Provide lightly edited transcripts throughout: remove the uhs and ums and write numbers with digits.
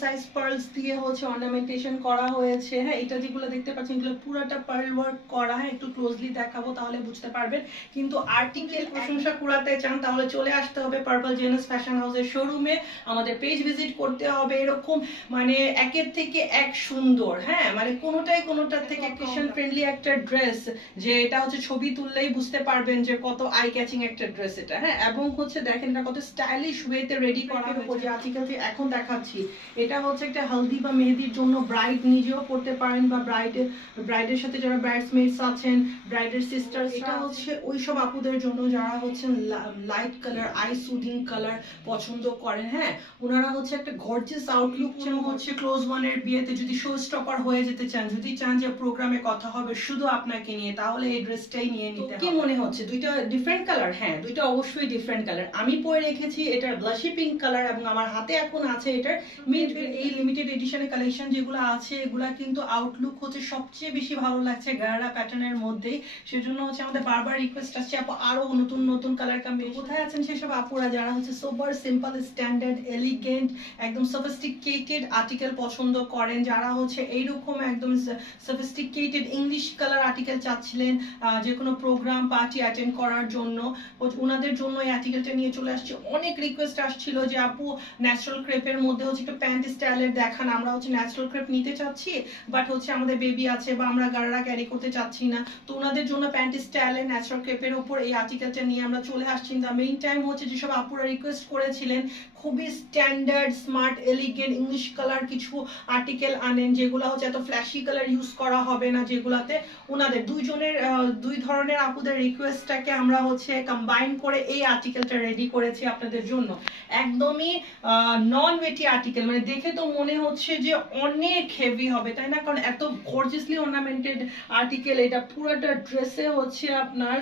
Size pearls দিয়ে হচ্ছে ornamentation করা হয়েছে। হ্যাঁ, এটা যেগুলো দেখতে পাচ্ছেন এগুলো পুরোটা পার্ল ওয়ার্ক করা। হ্যাঁ, একটু ক্লোজলি দেখাবো তাহলে বুঝতে পারবেন। কিন্তু আর্টিকেল প্রশংসা কুড়াতে চান তাহলে চলে আসতে হবে পার্পল জেনাস ফ্যাশন হাউসের শোরুমে, আমাদের পেজ ভিজিট করতে হবে। এরকম মানে একের থেকে এক সুন্দর, হ্যাঁ মানে কোনোটার থেকে কিশন ফ্রেন্ডলি একটা ড্রেস, যে এটা হচ্ছে ছবি তুললেই বুঝতে পারবেন যে কত আই ক্যাচিং একটা ড্রেস এটা। হ্যাঁ, এবং হচ্ছে দেখেন এটা কত স্টাইলিশ ওয়েতে রেডি করা হয়েছে। যে আর্টিকেলটি এখন দেখাচ্ছি এটা হচ্ছে একটা হলদি বা মেহেদির জন্য ব্রাইড নিজেও পড়তে পারেন, বা ব্রাইডের সাথে যারা ব্রাইডসমেডস আছেন, ব্রাইডের সিস্টার, এটা হচ্ছে ওইসব আপুদের জন্য যারা হচ্ছে light colour I soothing colour পছন্দ করেন। হ্যাঁ, ওনারা হচ্ছে একটা গর্জিয়াস আউটলুক চান, হচ্ছে ক্লোজ ওয়ানের বিয়েতে যদি শো স্টপার হয়ে যেতে চান, যদি চান যে প্রোগ্রামে কথা হবে শুধু আপনাকে নিয়ে, তাহলে এই ড্রেসটাই নিয়ে নিতে। কি মনে হচ্ছে দুইটা ডিফারেন্ট কালার? হ্যাঁ, দুইটা অবশ্যই ডিফারেন্ট কালার। আমি পরে রেখেছি এটার ব্লাশি পিঙ্ক কালার, এবং আমার হাতে এখন আছে এটার মিড। এই লিমিটেড এডিশনের কালেকশন যেগুলো আছে এগুলা কিন্তু আউটলুক হচ্ছে সবচেয়ে বেশি ভালো লাগছে গারারা প্যাটার্নের মধ্যেই। সেজন্য হচ্ছে আমাদের বারবার রিকোয়েস্ট আসছে আপু আরো নতুন নতুন কালার কম্বিনেশন। কোথায় আছেন সেসব আপুরা যারা হচ্ছে সোবার সিম্পল স্ট্যান্ডার্ড এলিগেন্ট একদম সফিস্টিকেটেড আর্টিকেল পছন্দ করেন, যারা হচ্ছে এইরকম একদম সফিস্টিকেটেড ইংলিশ কালার আর্টিকেল চাচ্ছিলেন যে কোনো প্রোগ্রাম পার্টি অ্যাটেন্ড করার জন্য, ওনাদের জন্য এই আর্টিকেলটা নিয়ে চলে আসছে। অনেক রিকোয়েস্ট আসছিল যে আপু ন্যাচারাল ক্রেপের মধ্যে হচ্ছে একটু প্যান্ট স্টাইলের দেখান, আমরা হচ্ছে ন্যাচারাল ক্রেপ নিতে চাচ্ছি বাট হচ্ছে আমাদের বেবি আছে বা আমরা গারারা ক্যারি করতে চাচ্ছি না, তো ওনাদের জন্য প্যান্ট স্টাইলের ন্যাচারাল ক্রেপের উপর এই আর্টিকেলটা নিয়ে আমরা চলে আসছি। দ্য মেইন টাইম হচ্ছে যেসব আপুরা রিকোয়েস্ট করেছিলেন খুবই standard smart elegant English colour কিছু আর্টিকেল আনেন যেগুলো হচ্ছে এত ফ্ল্যাশি কালার ইউজ করা হবে না, যেগুলাতে ওনাদের দুই ধরনের আপুদের রিকোয়েস্টটাকে আমরা হচ্ছে কম্বাইন করে এই আর্টিকেলটা রেডি করেছি আপনাদের জন্য। একদমই নন ওয়েটি আর্টিকেল, মানে দেখে তো মনে হচ্ছে যে অনেক হেভি হবে তাই না, কারণ এত গর্জিয়াসলি অর্নামেন্টেড আর্টিকেল। এটা পুরোটা ড্রেসে হচ্ছে আপনার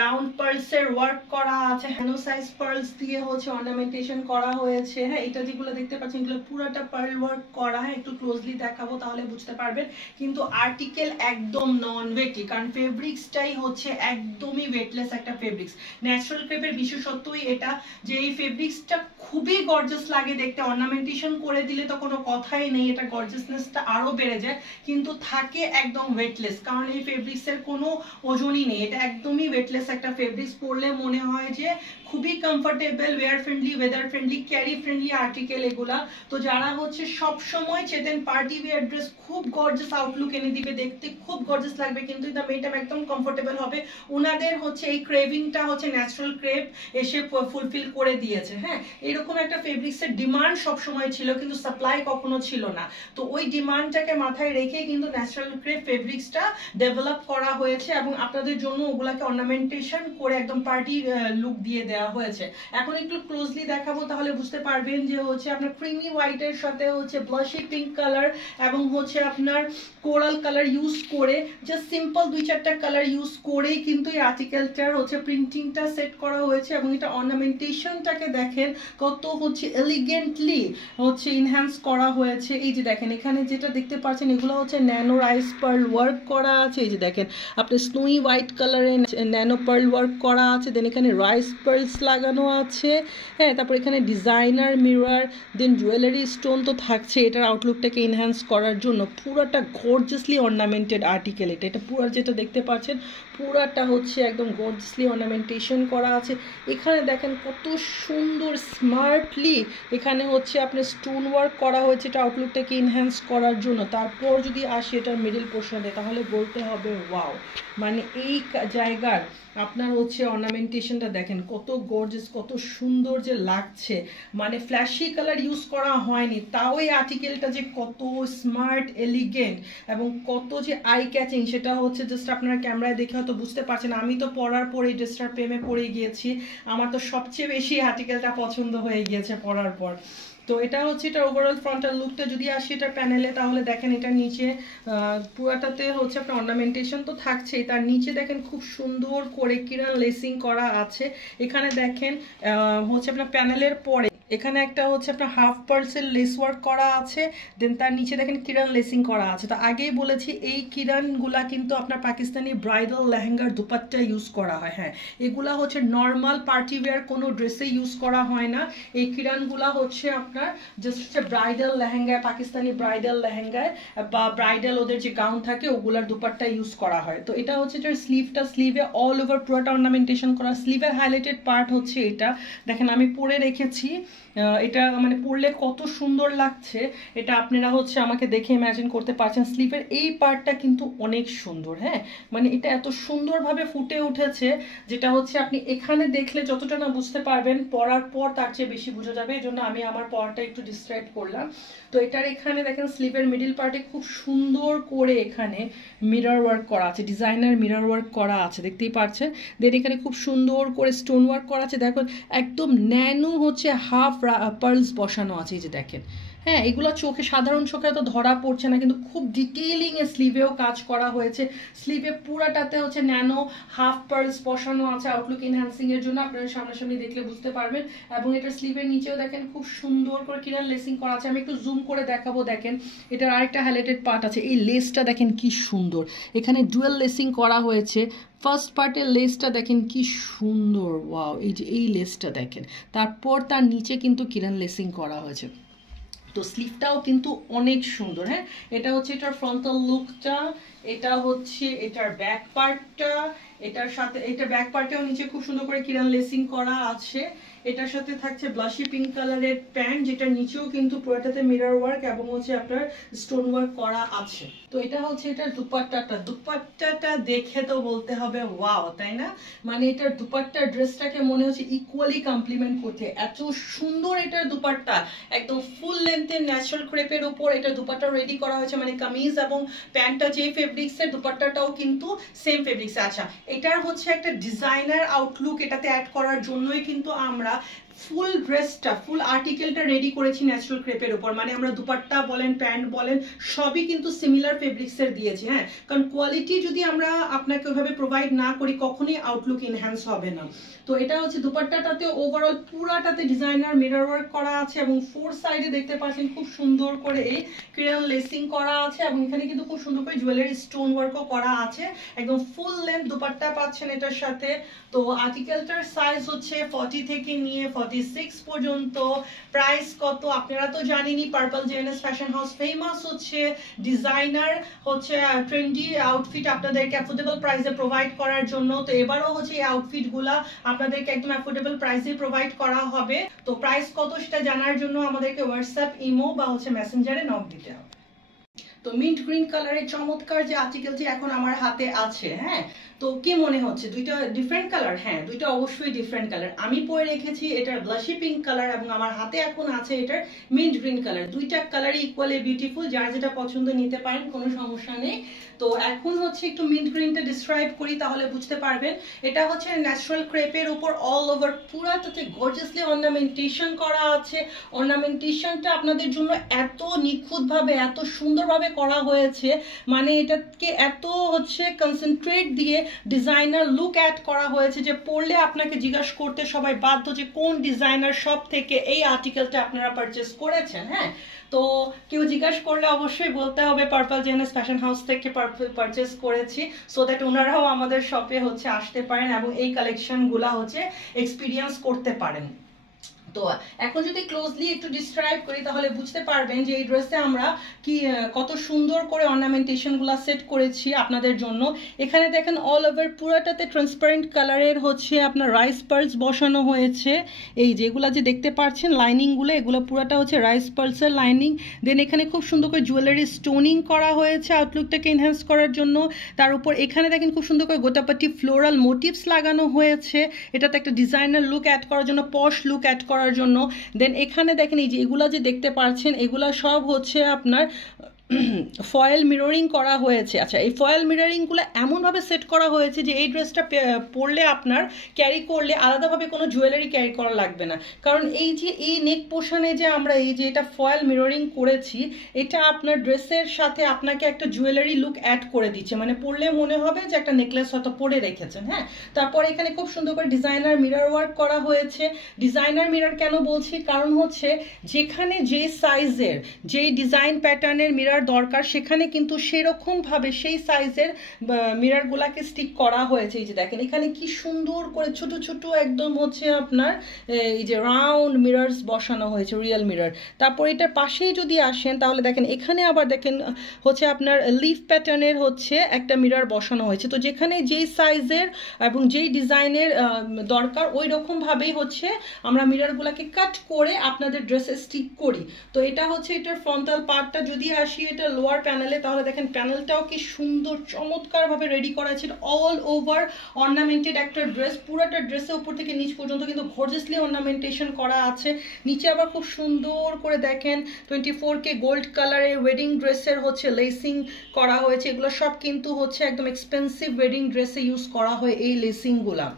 রাউন্ড পার্লসের ওয়ার্ক করা আছে, হ্যানো সাইজ পার্লস দিয়ে হচ্ছে অর্নামেন্টেশন করা হয়েছে। হ্যাঁ, এটা যেগুলো দেখতে পাচ্ছেন এগুলো পুরোটা পার্ল ওয়ার্ক করা। হ্যাঁ, একটু ক্লোজলি দেখাবো তাহলে বুঝতে পারবেন। কিন্তু আর্টিকেল একদম নন ওয়েটি, কারণ ফেব্রিক্সটাই হচ্ছে একদমই ওয়েটলেস একটা ফেব্রিক্স। ন্যাচারাল ক্রেপের বিশেষত্বই এটা যে এই ফেব্রিক্সটা খুবই গর্জিয়াস লাগে দেখতে, অর্নামেন্টেশন করে দিলে তো কোনো কথাই নেই, এটা গর্জিয়াসনেসটা আরো বেড়ে যায়, কিন্তু থাকে একদম ওয়েটলেস, কারণ এই ফেব্রিক্সের কোনো ওজনই নেই। এটা একদমই ওয়েটলেস একটা ফেব্রিক্স, পরলে মনে হয় যে খুবই comfortable, wear friendly, weather friendly, carry friendly article এগুলা। তো যারা হচ্ছে সব সময় চেতেন পার্টি ওয়্যার ড্রেস খুব গর্জিয়াস আউটলুক এনে দিবে, দেখতে খুব গর্জিয়াস লাগবে কিন্তু এটা মেয়েটা একদম কমফোর্টেবল হবে, ওনাদের হচ্ছে এই ক্রেভিংটা হচ্ছে ন্যাচারাল ক্রেপ এসে ফুলফিল করে দিয়েছে। হ্যাঁ, এরকম একটা ফেব্রিক্সের ডিমান্ড সব সময় ছিল কিন্তু সাপ্লাই কখনো ছিল না, তো ওই ডিমান্ডটাকে মাথায় রেখে কিন্তু ন্যাচারাল ক্রেপ ফেব্রিক্সটা ডেভেলপ করা হয়েছে এবং আপনাদের জন্য ওগুলাকে অর্নামেন্টেশন করে একদম পার্টি লুক দিয়ে দেওয়া হয়েছে। এখন একটু ক্লোজলি দেখাবো তাহলে বুঝতে পারবেন যে হচ্ছে আপনার ক্রিমি হোয়াইটের সাথে হচ্ছে ব্লাশি পিঙ্ক কালার এবং হচ্ছে আপনার কোরাল কালার ইউজ করে, জাস্ট সিম্পল 2-4টা কালার ইউজ করেই কিন্তু এই আর্টিকেলটার হচ্ছে প্রিন্টিংটা সেট করা হয়েছে এবং এটা অর্নামেন্টেশনটাকে দেখেন কত হচ্ছে এলিগেন্টলি হচ্ছে ইনহ্যান্স করা হয়েছে। এই যে দেখেন এখানে যেটা দেখতে পাচ্ছেন এগুলো হচ্ছে ন্যানো রাইস পার্ল ওয়ার্ক করা আছে। এই যে দেখেন আপনার স্নোই হোয়াইট কালারে ন্যানো পার্ল ওয়ার্ক করা আছে, দেন এখানে রাইস পার্লস লাগানো আছে। হ্যাঁ, তারপর এখানে ডিজাইনার মিরর, দেন জুয়েলারি স্টোন তো থাকছে এটার আউটলুকটাকে ইনহ্যান্স করার জন্য। পুরোটা গর্জিয়াসলি অর্নামেন্টেড আর্টিকেল এটা পুরো যেটা দেখতে পাচ্ছেন পুরাটা হচ্ছে একদম গর্জিয়াসলি অর্নামেন্টেশন করা আছে। এখানে দেখেন কত সুন্দর স্মার্টলি এখানে হচ্ছে আপনার স্টোন ওয়ার্ক করা হয়েছে এটা আউটলুকটাকে ইনহ্যান্স করার জন্য। তারপর যদি আসি এটার মিডল পোর্শনে তাহলে বলতে হবে ওয়াও, মানে এই জায়গার আপনার হচ্ছে অর্নামেন্টেশনটা দেখেন কত গর্জিয়াস, কত সুন্দর যে লাগছে, মানে ফ্ল্যাশি কালার ইউজ করা হয়নি, তাও এই আর্টিকেলটা যে কত স্মার্ট এলিগেন্ট এবং কত যে আই ক্যাচিং সেটা হচ্ছে জাস্ট আপনারা ক্যামেরায় দেখে হয়তো বুঝতে পারছেন। আমি তো পরার পর এই ড্রেসটার প্রেমে পড়ে গিয়েছি, আমার তো সবচেয়ে বেশি আর্টিকেলটা পছন্দ হয়ে গিয়েছে পরার পর। তো এটা হচ্ছে এটা ওভারঅল ফ্রন্টাল লুকটা। যদি আসি এটার প্যানেলে তাহলে দেখেন এটা নিচে পুরাটাতে হচ্ছে আপনার অর্নামেন্টেশন তো থাকছেই, তার নিচে দেখেন খুব সুন্দর করে কিরান লেসিং করা আছে। এখানে দেখেন হচ্ছে আপনার প্যানেলের পরে এখানে একটা হচ্ছে আপনার হাফ পার্সেল লেস ওয়ার্ক করা আছে, দেন তার নিচে দেখেন কিরান লেসিং করা আছে। তো আগেই বলেছি এই কিরানগুলা কিন্তু আপনার পাকিস্তানি ব্রাইডাল লেহেঙ্গার দুপাট্টা ইউজ করা হয়। হ্যাঁ, এগুলা হচ্ছে নর্মাল পার্টি ওয়্যার কোনো ড্রেসে ইউজ করা হয় না। এই কিরানগুলা হচ্ছে আপনার জাস্ট হচ্ছে ব্রাইডাল লেহেঙ্গায়, পাকিস্তানি ব্রাইডাল লেহেঙ্গায় বা ব্রাইডাল ওদের যে গাউন থাকে ওগুলার দুপাট্টা ইউজ করা হয়। তো এটা হচ্ছে যে স্লিভটা, স্লিভে অল ওভার পুরোটা অর্নামেন্টেশন করা। স্লিভের হাইলাইটেড পার্ট হচ্ছে এটা, দেখেন আমি পরে রেখেছি। এটা মানে পরলে কত সুন্দর লাগছে এটা আপনারা হচ্ছে আমাকে দেখে ইমাজিন করতে পারছেন। স্লিভের এই পার্টটা কিন্তু অনেক সুন্দর। হ্যাঁ, মানে এটা এত সুন্দরভাবে ফুটে উঠেছে, যেটা হচ্ছে আপনি এখানে দেখলে যতটা না বুঝতে পারবেন, পরার পর তার চেয়ে বেশি বোঝা যাবে। এই জন্য আমি আমার পরাটা একটু ডিসক্রাইব করলাম। তো এটার এখানে দেখেন স্লিভের মিডিল পার্টে খুব সুন্দর করে এখানে মিরর ওয়ার্ক করা আছে, ডিজাইনার মিরর ওয়ার্ক করা আছে, দেখতেই পাচ্ছেন। দেন এখানে খুব সুন্দর করে স্টোন ওয়ার্ক করা আছে, দেখো একদম ন্যানো হচ্ছে হাফ পার্লস বসানো আছে, এই যে দেখেন। হ্যাঁ, এগুলো চোখে, সাধারণ চোখে তো ধরা পড়ছে না, কিন্তু খুব ডিটেইলিং এ স্লিভেও কাজ করা হয়েছে। স্লিভে পুরাটাতে হচ্ছে ন্যানো হাফ পার্লস বসানো আছে আউটলুক এনহ্যান্সিং এর জন্য, আপনারা সামনাসামনি দেখলে বুঝতে পারবেন। এবং এটা স্লিভের নিচেও দেখেন খুব সুন্দর করে কিরান লেসিং করা আছে। আমি একটু জুম করে দেখাবো, দেখেন এটার আরেকটা হাইলাইটেড পার্ট আছে। এই লেসটা দেখেন কি সুন্দর, এখানে ডুয়েল লেসিং করা হয়েছে। ফার্স্ট পার্টের লেসটা দেখেন কি সুন্দর, ওয়াও, এই যে এই লেসটা দেখেন। তারপর তার নিচে কিন্তু কিরান লেসিং করা হয়েছে। তো স্লিভটাও কিন্তু অনেক সুন্দর। হ্যাঁ, এটা হচ্ছে এটার ফ্রন্টাল লুকটা, এটা হচ্ছে এটার ব্যাক পার্টটা। এটার সাথে এটা ব্যাক পার্টেও নিচে খুব সুন্দর করে কিরান লেসিং করা আছে। এটার সাথে থাকছে ব্লাশি পিঙ্ক কালারের প্যান্ট, যেটার নিচেও কিন্তু পুরোটাতে মিরর ওয়ার্ক এবং হচ্ছে আপনার স্টোন ওয়ার্ক করা আছে। তো এটা হচ্ছে এটার দুপাট্টাটা। দুপাট্টাটা দেখে তো বলতে হবে ওয়াও, তাই না? মানে এটার দুপাট্টা ড্রেসটাকে মনে হচ্ছে ইকুয়ালি কমপ্লিমেন্ট করতে, এত সুন্দর এটার দুপাট্টা। একদম ফুল লেন্থের ন্যাচারাল ক্রেপের উপর এটা দুপাট্টা রেডি করা হয়েছে, মানে কামিজ এবং প্যান্টটা যে ফেব্রিক্সের, দুপাট্টাটাও কিন্তু সেম ফেব্রিক্সে। আচ্ছা, এটার হচ্ছে একটা ডিজাইনার আউটলুক এটাতে অ্যাড করার জন্যই কিন্তু আমরা ফুল ড্রেসটা, ফুল আর্টিকেলটা রেডি করেছি ন্যাচারাল ক্রেপের উপর। মানে আমরা দুপাট্টা বলেন, প্যান্ট বলেন, সবই কিন্তু সিমিলার ফেব্রিক্সের দিয়েছি। হ্যাঁ, কারণ কোয়ালিটি যদি আমরা আপনাকে ওইভাবে প্রোভাইড না করি, কখনোই আউটলুক এনহ্যান্স হবে না। তো এটা হচ্ছে দুপাট্টাটাতে ওভারঅল পুরাটাতে ডিজাইনার মিরর ওয়ার্ক করা আছে, এবং ফোর সাইডে দেখতে পাচ্ছেন খুব সুন্দর করে এই ক্রেয়ন লেসিং করা আছে, এবং এখানে কিন্তু খুব সুন্দর করে জুয়েলারি স্টোন ওয়ার্কও করা আছে। একদম ফুল লেন্থ দুপাট্টা পাচ্ছেন এটার সাথে। তো আর্টিকেলটার সাইজ হচ্ছে 40 থেকে নিয়ে 46 পর্যন্ত। প্রাইস কত আপনারা তো জানেনই, পার্পল জেএনএস ফ্যাশন হাউস ফেমাস হচ্ছে ডিজাইনার হচ্ছে ট্রেন্ডি আউটফিট আপনাদেরকে অ্যাফোর্ডেবল প্রাইসে প্রোভাইড করার জন্য। তো এবারও হচ্ছে এই আউটফিটগুলা আপনাদেরকে একদম অ্যাফোর্ডেবল প্রাইসে প্রোভাইড করা হবে। তো প্রাইস কত সেটা জানার জন্য আমাদেরকে হোয়াটসঅ্যাপ, ইমো বা হচ্ছে মেসেঞ্জারে নক দিতে হবে। তো মিন্ট গ্রিন কালারের চমৎকার যে আর্টিকেলটি এখন আমার হাতে আছে, হ্যাঁ, তো কি মনে হচ্ছে দুইটা ডিফারেন্ট কালার? হ্যাঁ, দুইটা অবশ্যই ডিফারেন্ট কালার। আমি পরে রেখেছি এটার ব্লাশি পিঙ্ক কালার, এবং আমার হাতে এখন আছে এটার মিন্ট গ্রিন কালার। দুইটা কালারই ইকুয়ালি বিউটিফুল, যার যেটা পছন্দ নিতে পারেন, কোনো সমস্যা নেই। তো এখন হচ্ছে একটু মিন্ট গ্রিনটা ডিসক্রাইব করি, তাহলে বুঝতে পারবেন। এটা হচ্ছে ন্যাচারাল ক্রেপের উপর অল ওভার পুরাটাতে গর্জিয়াসলি অর্নামেন্টেশন করা আছে। অর্নামেন্টেশনটা আপনাদের জন্য এত নিখুঁতভাবে, এত সুন্দরভাবে করা হয়েছে, মানে এটাকে এত হচ্ছে কনসেন্ট্রেট দিয়ে ডিজাইনার লুক অ্যাড করা হয়েছে যে পড়লে আপনাকে জিজ্ঞাসা করতে সবাই বাধ্য যে কোন ডিজাইনার শপ থেকে এই আর্টিকেলটা আপনারা পারচেস করেছেন। হ্যাঁ, তো কেউ জিজ্ঞাসা করলে অবশ্যই বলতে হবে পার্পল জেএনএস ফ্যাশন হাউস থেকে পারচেস করেছি, সো দ্যাট ওনারাও আমাদের শপে হচ্ছে আসতে পারেন এবং এই কালেকশনগুলা হচ্ছে এক্সপিরিয়েন্স করতে পারেন। তো এখন যদি ক্লোজলি একটু ডিসক্রাইব করি, তাহলে বুঝতে পারবেন যে এই ড্রেসে আমরা কি কত সুন্দর করে অর্নামেন্টেশনগুলো সেট করেছি আপনাদের জন্য। এখানে দেখেন অল ওভার পুরাটাতে ট্রান্সপারেন্ট কালারের হচ্ছে আপনার রাইস পার্লস বসানো হয়েছে। এই যেগুলো যে দেখতে পাচ্ছেন লাইনিংগুলো, এগুলো পুরাটা হচ্ছে রাইস পার্লসের লাইনিং। দেন এখানে খুব সুন্দর করে জুয়েলারি স্টোনিং করা হয়েছে আউটলুকটাকে এনহ্যান্স করার জন্য। তার উপর এখানে দেখেন খুব সুন্দর করে গোটাপাটি ফ্লোরাল মোটিভস লাগানো হয়েছে, এটাতে একটা ডিজাইনার লুক অ্যাড করার জন্য, পশ লুক অ্যাড করার জন্য। দেন এখানে দেখেন এই যে এগুলা যে দেখতে পাচ্ছেন, এগুলা সব হচ্ছে আপনার ফয়েল মিররিং করা হয়েছে। আচ্ছা, এই ফয়েল মিররিংগুলো এমনভাবে সেট করা হয়েছে যে এই ড্রেসটা পরলে আপনার ক্যারি করলে আলাদাভাবে কোনো জুয়েলারি ক্যারি করা লাগবে না, কারণ এই যে এই নেক পোর্শনে যে আমরা এই যে এটা ফয়েল মিররিং করেছি, এটা আপনার ড্রেসের সাথে আপনাকে একটা জুয়েলারি লুক অ্যাড করে দিচ্ছে, মানে পরলে মনে হবে যে একটা নেকলেস হয়তো পরে রেখেছেন। হ্যাঁ, তারপর এখানে খুব সুন্দর করে ডিজাইনার মিরর ওয়ার্ক করা হয়েছে। ডিজাইনার মিরর কেন বলছি, কারণ হচ্ছে যেখানে যে সাইজের যেই ডিজাইন প্যাটার্নের মিরর দরকার সেখানে কিন্তু সেরকমভাবে সেই সাইজের মিররগুলাকে স্টিক করা হয়েছে। এই যে দেখেন এখানে কি সুন্দর করে ছোট ছোট একদম হচ্ছে আপনার এই যে রাউন্ড মিররস বসানো হয়েছে, রিয়েল মিরর। তারপর এটার পাশেই যদি আসেন তাহলে দেখেন এখানে আবার দেখেন হচ্ছে আপনার লিফ প্যাটার্নের হচ্ছে একটা মিরর বসানো হয়েছে। তো যেখানে যেই সাইজের এবং যেই ডিজাইনের দরকার ওই রকমভাবেই হচ্ছে আমরা মিররগুলোকে কাট করে আপনাদের ড্রেসে স্টিক করি। তো এটা হচ্ছে এটার ফ্রন্টাল পার্টটা। যদি আসি এটা লোয়ার প্যানেলে, তাহলে দেখেন প্যানেলটাও কি সুন্দর চমৎকারভাবে রেডি করা আছে। অল ওভার অর্নামেন্টেড একটা ড্রেস, পুরোটা ড্রেসের উপর থেকে নিচ পর্যন্ত কিন্তু গর্জিয়াসলি অর্নামেন্টেশন করা আছে। নিচে আবার খুব সুন্দর করে দেখেন 24K গোল্ড কালারের ওয়েডিং ড্রেসের হচ্ছে লেসিং করা হয়েছে। এগুলো সব কিন্তু হচ্ছে একদম এক্সপেন্সিভ ওয়েডিং ড্রেসে ইউজ করা হয় এই লেসিংগুলা।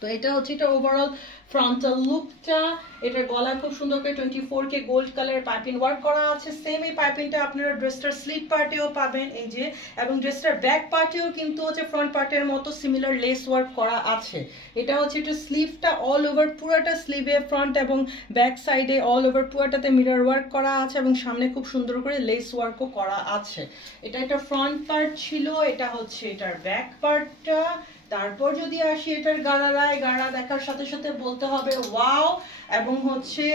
তো এটা হচ্ছে এটা ওভারঅল ফ্রন্টাল লুকটা। এটার গলায় খুব সুন্দর করে 24K গোল্ড কালারের পাইপিং ওয়ার্ক করা আছে। সেম এই পাইপিংটা আপনারা ড্রেসটার স্লিট পার্টেও পাবেন এই যে, এবং ড্রেসটার ব্যাক পার্টেও কিন্তু হচ্ছে ফ্রন্ট পার্টের মতো সিমিলার লেস ওয়ার্ক করা আছে। এটা হচ্ছে এটা স্লিভটা অল ওভার পুরোটা স্লিভে ফ্রন্ট এবং ব্যাক সাইডে অল ওভার পুরোটাতে মিরর ওয়ার্ক করা আছে এবং সামনে খুব সুন্দর করে লেস ওয়ার্কও করা আছে। এটা একটা ফ্রন্ট পার্ট ছিল, এটা হচ্ছে এটার ব্যাক পার্টটা। তারপর যদি আসি এটার গাড়ারায়, গাড়া দেখার সাথে সাথে বলতে হবে ওয়াও, এবং হচ্ছে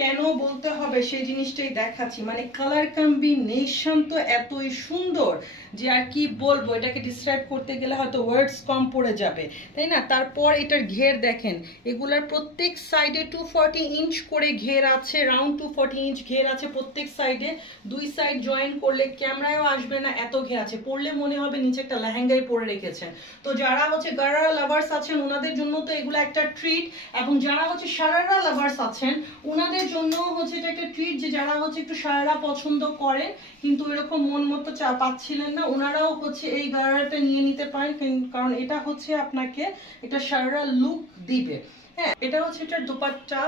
কেন বলতে হবে সেই জিনিসটাই দেখাচ্ছি। মানে কালার কম্বিনেশন তো এতই সুন্দর যে আর কি বলবো, এটাকে ডিসক্রাইব করতে গেলে হয়তো ওয়ার্ডস কম পড়ে যাবে, তাই না? তারপর এটার ঘের দেখেন, এগুলার প্রত্যেক সাইডে 240 ইঞ্চ করে ঘের আছে, রাউন্ড 240 ইঞ্চ ঘের আছে প্রত্যেক সাইডে। দুই সাইড জয়েন করলে ক্যামেরায়ও আসবে না এত ঘের আছে, পরলে মনে হবে নিচে একটা লেহেঙ্গাই পরে রেখেছেন। তো যারা হচ্ছে গারারা লাভার্স আছেন ওনাদের জন্য তো এগুলো একটা ট্রিট, এবং যারা হচ্ছে সারারা লাভার্স আছেন ওনাদের জন্য হচ্ছে এটা একটা ট্রিট, যে যারা হচ্ছে একটু সারারা পছন্দ করেন কিন্তু এরকম মন মতো পাচ্ছিলেন না, ওনারাও হচ্ছে এই গারারাটা নিয়ে নিতে পারেন, কারণ এটা হচ্ছে আপনাকে একটা সারারা লুক দিবে। হ্যাঁ, এটা হচ্ছে এটার দুপাট্টা,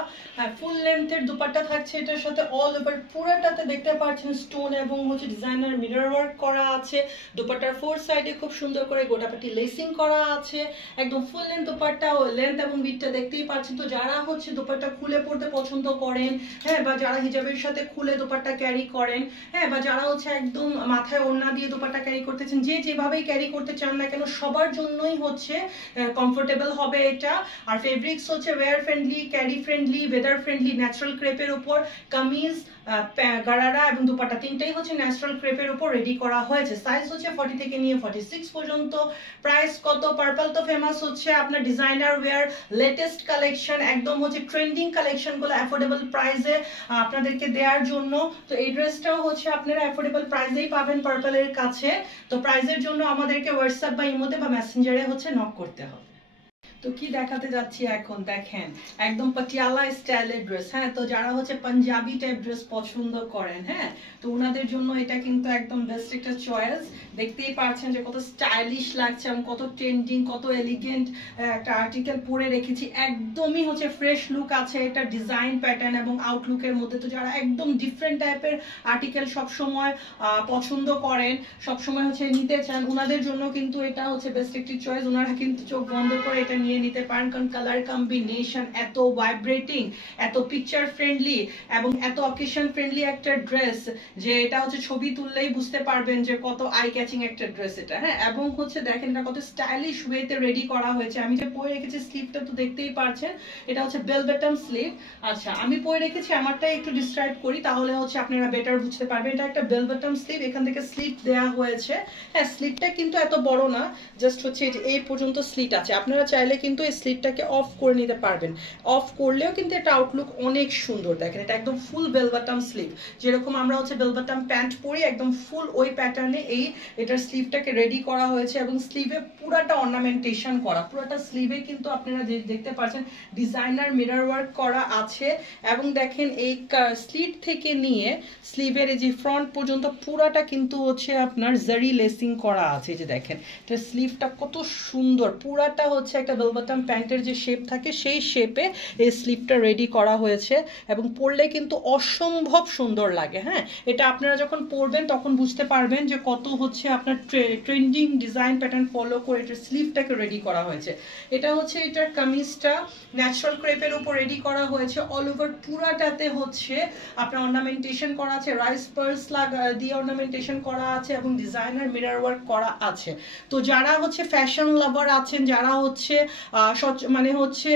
ফুল লেন্থের দুপাট্টা থাকছে এটার সাথে। অল ওভার পুরোটাতে দেখতে পাচ্ছেন স্টোন এবং হচ্ছে ডিজাইনার মিরর ওয়ার্ক করা আছে। দুপাট্টার ফোর সাইডে খুব সুন্দর করে গোটাপাটি লেসিং করা আছে। একদম ফুল লেন্থ দুপাট্টা, ও লেন্থ এবং বিটটা দেখতেই পাচ্ছেন। তো যারা হচ্ছে দুপাট্টা খুলে পড়তে পছন্দ করেন, হ্যাঁ, বা যারা হিজাবের সাথে খুলে দুপাট্টা ক্যারি করেন, হ্যাঁ, বা যারা হচ্ছে একদম মাথায় ওড়না দিয়ে দুপাট্টা ক্যারি করতেছেন, যে যেভাবেই ক্যারি করতে চান না কেন সবার জন্যই হচ্ছে কমফোর্টেবল হবে এটা। আর ফেব্রিক্স হচ্ছে wear friendly, carry friendly, weather friendly, natural ক্রেপের উপর কামিজ, গারারা এবং দুপাট্টা তিনটাই হচ্ছে ন্যাচারাল ক্রেপের উপর রেডি করা হয়েছে। সাইজ হচ্ছে 40 থেকে নিয়ে 46 পর্যন্ত। প্রাইস কত? পার্পল তো ফেমাস হচ্ছে আপনার ডিজাইনার ওয়্যার লেটেস্ট কালেকশন, একদম হচ্ছে ট্রেন্ডিং কালেকশনগুলো অ্যাফোর্ডেবল প্রাইসে আপনাদেরকে দেওয়ার জন্য। তো এই ড্রেসটাও হচ্ছে আপনারা অ্যাফোর্ডেবল প্রাইসেই পাবেন পার্পলের কাছে। তো প্রাইসের জন্য আমাদেরকে হোয়াটসঅ্যাপ বা ইমোতে বা মেসেঞ্জারে হচ্ছে নক করতে হবে। তো কি দেখাতে যাচ্ছি এখন দেখেন, একদম পাটিয়ালা স্টাইলের ড্রেস। হ্যাঁ, তো যারা হচ্ছে পাঞ্জাবি টাইপ ড্রেস পছন্দ করেন, হ্যাঁ, তো ওনাদের জন্য এটা কিন্তু একদম বেস্ট একটা চয়েস। দেখতেই পাচ্ছেন যে কত স্টাইলিশ লাগছে এবং কত ট্রেন্ডিং, কত এলিগেন্ট একটা আর্টিকেল পরে রেখেছি। একদমই হচ্ছে ফ্রেশ লুক আছে এটা, ডিজাইন প্যাটার্ন এবং আউটলুকের মধ্যে। তো যারা একদম ডিফারেন্ট টাইপের আর্টিকেল সবসময় পছন্দ করেন, সবসময় হচ্ছে নিতে চান, ওনাদের জন্য কিন্তু এটা হচ্ছে বেস্ট একটি চয়েস। ওনারা কিন্তু চোখ বন্ধ করে এটা নিয়ে নিতে পারেন, কারণ কালার কম্বিনেশন এত ভাইব্রেটিং, এত পিকচার ফ্রেন্ডলি এবং এত অকেশন ফ্রেন্ডলি একটা ড্রেস যে এটা হচ্ছে ছবি তুললেই বুঝতে পারবেন যে কত আই ক্যাচিং একটা ড্রেস এটা। হ্যাঁ, এবং হচ্ছে দেখেন এটা কত স্টাইলিশ ওয়েতে রেডি করা হয়েছে। আমি যে পরে রেখেছি স্লিভটা তো দেখতেই পারছেন, এটা হচ্ছে বেল বটম স্লিভ। আচ্ছা, আমি পরে রেখেছি আমারটাই একটু ডিসক্রাইব করি, তাহলে হচ্ছে আপনারা বেটার বুঝতে পারবেন। এটা একটা বেল বটম স্লিভ, এখান থেকে স্লিট দেওয়া হয়েছে। হ্যাঁ, স্লিটটা কিন্তু এত বড় না, জাস্ট হচ্ছে এই পর্যন্ত স্লিট আছে। আপনারা চাইলে কিন্তু এই স্লিটটাকে অফ করে নিতে পারবেন। অফ করলেও কিন্তু এটা আউটলুক অনেক সুন্দর। দেখেন এটা একদম ফুল বেল বাটম স্লিভ, যেরকম আমরা হচ্ছে বেল বাটম প্যান্ট পরি একদম ফুল ওই প্যাটার্নে এই এটার স্লিভটাকে রেডি করা হয়েছে এবং স্লিভে পুরাটা অর্নামেন্টেশন করা, পুরাটা স্লিভে কিন্তু আপনারা দেখতে পাচ্ছেন ডিজাইনার মিরর ওয়ার্ক করা আছে। এবং দেখেন এই স্লিট থেকে নিয়ে স্লিভের এই যে ফ্রন্ট পর্যন্ত পুরাটা কিন্তু হচ্ছে আপনার জারি লেসিং করা আছে। যে দেখেন এটা স্লিভটা কত সুন্দর, পুরাটা হচ্ছে একটা বেল বটম প্যান্টের যে শেপ থাকে সেই শেপে এই স্লিভটা রেডি করা হয়েছে এবং পরলে কিন্তু অসম্ভব সুন্দর লাগে। হ্যাঁ, এটা আপনারা যখন পরবেন তখন বুঝতে পারবেন যে কত হচ্ছে আপনার ট্রেন্ডিং ডিজাইন প্যাটার্ন ফলো করে এটার স্লিভটাকে রেডি করা হয়েছে। এটা হচ্ছে এটার কামিজটা ন্যাচারাল ক্রেপের উপর রেডি করা হয়েছে। অল ওভার পুরাটাতে হচ্ছে আপনার অর্নামেন্টেশন করা আছে, রাইস পার্লস দিয়ে অর্নামেন্টেশন করা আছে এবং ডিজাইনার মিরর ওয়ার্ক করা আছে। তো যারা হচ্ছে ফ্যাশন লাভার আছেন, যারা হচ্ছে মানে হচ্ছে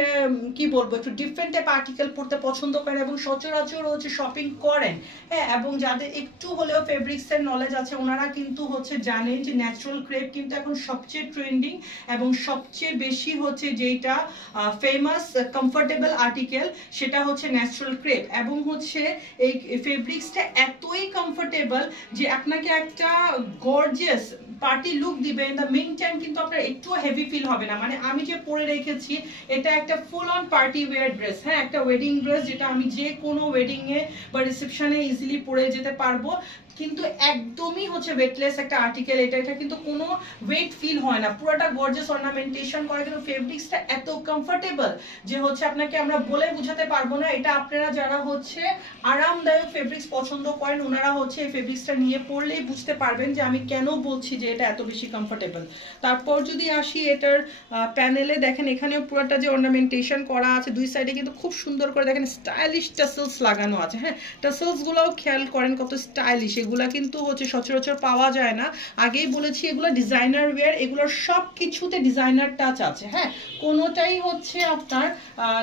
কি বলবো একটু ডিফারেন্ট টাইপ আর্টিকেল পড়তে পছন্দ করেন এবং সচরাচর হচ্ছে শপিং করেন, হ্যাঁ, এবং যাদের একটু হলেও ফেব্রিক্সের নলেজ আছে ওনারা কিন্তু হচ্ছে জানেন যে ন্যাচারাল ক্রেপ কিন্তু এখন সবচেয়ে ট্রেন্ডিং এবং সবচেয়ে বেশি হচ্ছে যেটা ফেমাস কমফোর্টেবল আর্টিকেল সেটা হচ্ছে ন্যাচারাল ক্রেপ। এবং হচ্ছে এই ফেব্রিক্সটা এতই কমফোর্টেবল যে আপনাকে একটা গর্জিয়াস পার্টি লুক দিবে, ইন দ্য মেইন টাইম কিন্তু আপনার একটু হেভি ফিল হবে না। মানে আমি যে পরে রেখেছি এটা একটা full on party wear dress, হ্যাঁ, একটা ওয়েডিং ড্রেস যেটা আমি যে কোনো ওয়েডিং এ বা রিসেপশনে ইজিলি পরে যেতে পারবো, কিন্তু একদমই হচ্ছে ওয়েটলেস একটা আর্টিকেল। এটা কিন্তু কোনো ওয়েট ফিল হয় না, পুরোটা গর্জিয়াস অর্নামেন্টেশন করা, কিন্তু ফেব্রিক্সটা এত কমফোর্টেবল যে হচ্ছে আপনাকে আমরা বলে বুঝাতে পারবো না। এটা আপনারা যারা হচ্ছে আরামদায়ক ফেব্রিক্স পছন্দ করেন ওনারা হচ্ছে এই ফেব্রিক্সটা নিয়ে পড়লেই বুঝতে পারবেন যে আমি কেন বলছি যে এটা এত বেশি কমফোর্টেবল। তারপর যদি আসি এটার প্যানেলে, দেখেন এখানেও পুরোটা যে অর্নামেন্টেশন করা আছে দুই সাইডে কিন্তু খুব সুন্দর করে দেখেন স্টাইলিশ টাসেলস লাগানো আছে। হ্যাঁ, টাসেলস গুলোও খেয়াল করেন কত স্টাইলিশ, এগুলা কিন্তু হচ্ছে সচরাচর পাওয়া যায় না। আগেই বলেছি এগুলো ডিজাইনার ওয়্যার, এগুলোর সব কিছুতে ডিজাইনার টাচ আছে। হ্যাঁ, কোনোটাই হচ্ছে আপনার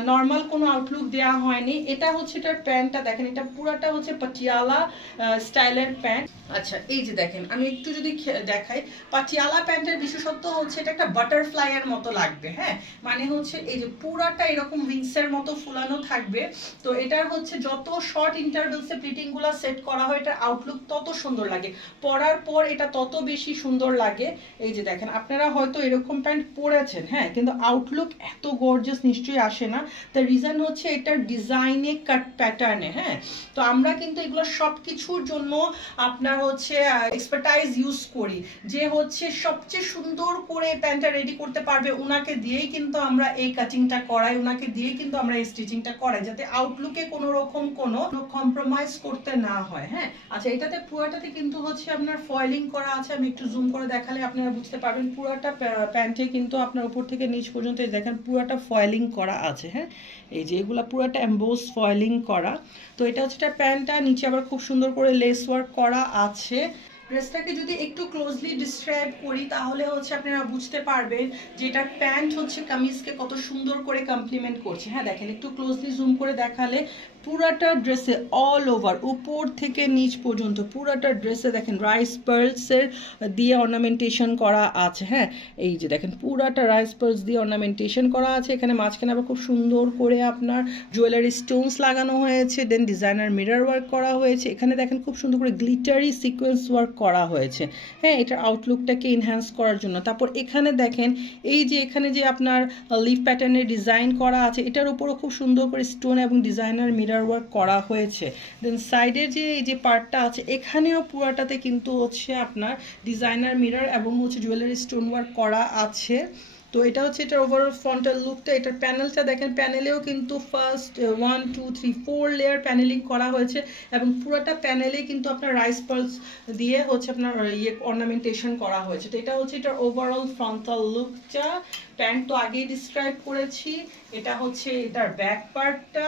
নর্মাল কোনো আউটলুক দেওয়া হয়নি। এটা হচ্ছে এটার প্যান্টটা, দেখেন এটা পুরাটা হচ্ছে পাটিয়ালা স্টাইলের প্যান্ট। আচ্ছা, এই যে দেখেন আমি একটু যদি দেখাই, পাটিয়ালা প্যান্টের বিশেষত্ব হচ্ছে এটা একটা বাটারফ্লাই এর মতো লাগবে। হ্যাঁ, মানে হচ্ছে এই যে পুরাটা এরকম উইংস এর মতো ফুলানো থাকবে। তো এটার হচ্ছে যত শর্ট ইন্টারভেলসে প্লিটিং গুলা সেট করা হয় এটার আউটলুক তত সুন্দর লাগে, পরার পর এটা তত বেশি সুন্দর লাগে। এই যে দেখেন আপনারা হয়তো এরকম প্যান্ট পরেছেন, হ্যাঁ, কিন্তু আউটলুক এত গর্জিয়াস নিশ্চয়ই আসে না। তার রিজন হচ্ছে এটার ডিজাইনে কাট প্যাটার্নে। হ্যাঁ, তো আমরা কিন্তু এগুলো সব কিছুর জন্য আপনার হচ্ছে এক্সপার্টাইজ ইউজ করি, যে হচ্ছে সবচেয়ে সুন্দর করে প্যান্টটা রেডি করতে পারবে ওনাকে দিয়েই কিন্তু আমরা এই কাটিংটা করাই, ওনাকে দিয়েই কিন্তু আমরা এই স্টিচিংটা করাই, যাতে আউটলুকে কোনো রকম কোনো কম্প্রোমাইজ করতে না হয়। হ্যাঁ, আচ্ছা, এটাতে পুরোটাতে কিন্তু হচ্ছে আপনার ফয়েলিং করা আছে। আমি একটু জুম করে দেখালে আপনারা বুঝতে পারবেন পুরোটা প্যান্টে কিন্তু আপনার উপর থেকে নিচ পর্যন্ত দেখেন পুরোটা ফয়েলিং করা আছে। হ্যাঁ, এই যে এগুলা পুরোটা এমবোস ফয়েলিং করা। তো এটা হচ্ছে প্যান্টটা, নিচে আবার খুব সুন্দর করে লেস ওয়ার্ক করা আছে। ড্রেসটাকে যদি একটু ক্লোজলি ডিসক্রাইব করি তাহলে হচ্ছে আপনারা বুঝতে পারবেন যে এটার প্যান্ট হচ্ছে কামিজকে কত সুন্দর করে কমপ্লিমেন্ট করছে। হ্যাঁ, দেখেন একটু ক্লোজলি জুম করে দেখালে পুরাটা ড্রেসে অল ওভার উপর থেকে নিচ পর্যন্ত পুরাটা ড্রেসে দেখেন রাইস পার্লসের দিয়ে অর্নামেন্টেশন করা আছে। হ্যাঁ, এই যে দেখেন পুরাটা রাইস পার্লস দিয়ে অর্নামেন্টেশন করা আছে। এখানে মাঝখানে আবার খুব সুন্দর করে আপনার জুয়েলারি স্টোনস লাগানো হয়েছে, দেন ডিজাইনার মিরর ওয়ার্ক করা হয়েছে। এখানে দেখেন খুব সুন্দর করে গ্লিটারি সিকোয়েন্স ওয়ার্ক করা হয়েছে। হ্যাঁ, এটার আউটলুকটাকে এনহ্যান্স করার জন্য। তারপর এখানে দেখেন এই যে এখানে যে আপনার লিফ প্যাটার্নের ডিজাইন করা আছে, এটার উপরও খুব সুন্দর করে স্টোন এবং ডিজাইনার মিরর ওয়ার্ক করা হয়েছে। দেন সাইডের যে এই যে পার্টটা আছে এখানেও পুরাটাতে কিন্তু হচ্ছে আপনার ডিজাইনার মিরর এবং হচ্ছে জুয়েলারি স্টোন ওয়ার্ক করা আছে। তো এটা হচ্ছে এটার ওভারঅল ফ্রন্টাল লুকটা। এটার প্যানেলটা দেখেন, প্যানেলেও কিন্তু ফার্স্ট 1 2 3 4 লেয়ার প্যানেলিং করা হয়েছে এবং পুরোটা প্যানেলে কিন্তু আপনার রাইস পার্লস দিয়ে হচ্ছে আপনার অর্নামেন্টেশন করা হয়েছে। তো এটা হচ্ছে এটার ওভারঅল ফ্রন্টাল লুকটা। প্যান্ট তো আগেই ডিসক্রাইব করেছি। এটা হচ্ছে এটার ব্যাক পার্টটা,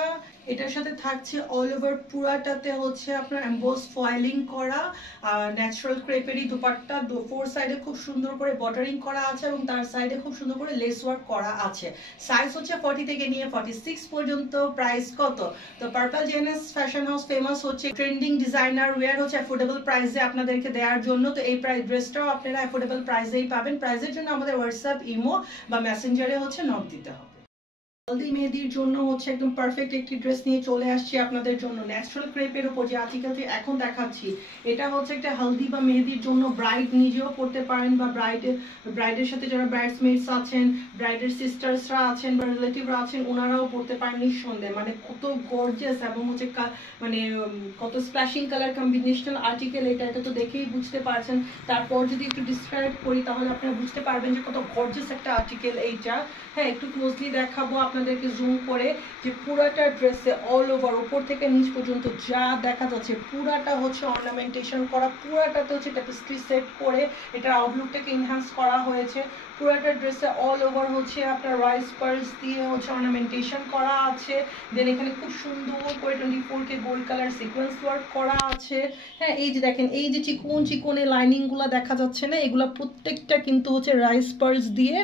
এটার সাথে থাকছে অল ওভার পুরাটাতে হচ্ছে আপনার এমবোস ফয়েলিং করা ন্যাচারাল ক্রেপেরই দুপাট্টা, ফোর সাইডে খুব সুন্দর করে বর্ডারিং করা আছে এবং তার সাইডে খুব সুন্দর করে লেস ওয়ার্ক করা আছে। সাইজ হচ্ছে 40 থেকে নিয়ে 46 পর্যন্ত। প্রাইস কত? তো পার্পল জেনেস ফ্যাশন হাউস ফেমাস হচ্ছে ট্রেন্ডিং ডিজাইনার ওয়্যার হচ্ছে অ্যাফোর্ডেবল প্রাইসে আপনাদেরকে দেওয়ার জন্য। তো এই ড্রেসটাও আপনারা অ্যাফোর্ডেবল প্রাইসেই পাবেন। প্রাইসের জন্য আমাদের হোয়াটসঅ্যাপ, ইমো বা মেসেঞ্জারে হচ্ছে নক দিতে হবে। হলদি মেহেদির জন্য হচ্ছে একদম পারফেক্ট একটি ড্রেস নিয়ে চলে আসছি আপনাদের জন্য ন্যাচারাল ক্রেপের উপর যে আর্টিকেলটি এখন দেখাচ্ছি। এটা হচ্ছে একটা হলদি বা মেহেদির জন্য ব্রাইড নিজেও পড়তে পারেন বা ব্রাইডের সাথে যারা ব্রাইডসমেডস আছেন, ব্রাইডের সিস্টার্সরা আছেন বা রিলেটিভরা আছেন, ওনারাও পড়তে পারেন নিঃসন্দেহে। মানে কত গর্জিয়াস এবং হচ্ছে মানে কত স্প্ল্যাশিং কালার কম্বিনেশনাল আর্টিকেল এটা তো দেখেই বুঝতে পারছেন। তারপর যদি একটু ডিসক্রাইব করি তাহলে আপনারা বুঝতে পারবেন যে কত গর্জিয়াস একটা আর্টিকেল এইটা। হ্যাঁ, একটু ক্লোজলি দেখাবো আপনাদেরকে জুম করে যে পুরাটা ড্রেসে অল ওভার উপর থেকে নিচ পর্যন্ত যা দেখা যাচ্ছে পুরাটা হচ্ছে অর্নামেন্টেশন করা, পুরাটাতে হচ্ছে ট্যাপেস্ট্রি সেট করে এটার আউটলুকটাকে এনহ্যান্স করা হয়েছে। পুরাটা ড্রেসে অল ওভার হচ্ছে আপনার রাইস পার্লস দিয়ে হচ্ছে অর্নামেন্টেশন করা আছে। দেন এখানে খুব সুন্দর করে 24K gold colour sequence work করা আছে। হ্যাঁ, এই যে দেখেন এই যে চিকনে লাইনিংগুলো দেখা যাচ্ছে না, এগুলা প্রত্যেকটা কিন্তু হচ্ছে রাইস পার্লস দিয়ে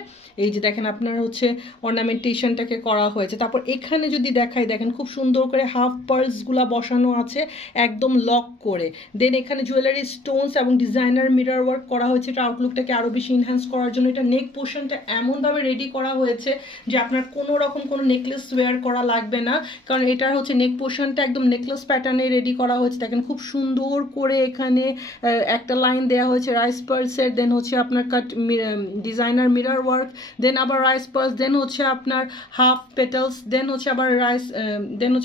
এই যে দেখেন আপনার হচ্ছে অর্নামেন্টেশনটাকে করা হয়েছে। তারপর এখানে যদি দেখাই দেখেন খুব সুন্দর করে হাফ পার্লসগুলা বসানো আছে একদম লক করে। দেন এখানে জুয়েলারি স্টোনস এবং ডিজাইনার মিরর ওয়ার্ক করা হয়েছে এটা আউটলুকটাকে আরো বেশি এনহ্যান্স করার জন্য। এটা নেক পোর্শনটা এমনভাবে রেডি করা হয়েছে যে আপনার কোনো রকম কোনো নেকলেস ওয়্যার করা লাগবে না, কারণ এটার হচ্ছে নেক পোর্শনটা একদম নেকলেস প্যাটার্নে রেডি করা হয়েছে। দেখেন খুব সুন্দর করে এখানে একটা লাইন দেওয়া হয়েছে রাইস পার্লসের, দেন হচ্ছে আপনার ডিজাইনার মিরর ওয়ার্ক, দেন আবার রাইস পার্লস, দেন হচ্ছে আপনার হাফ পেটালস, দেন হচ্ছে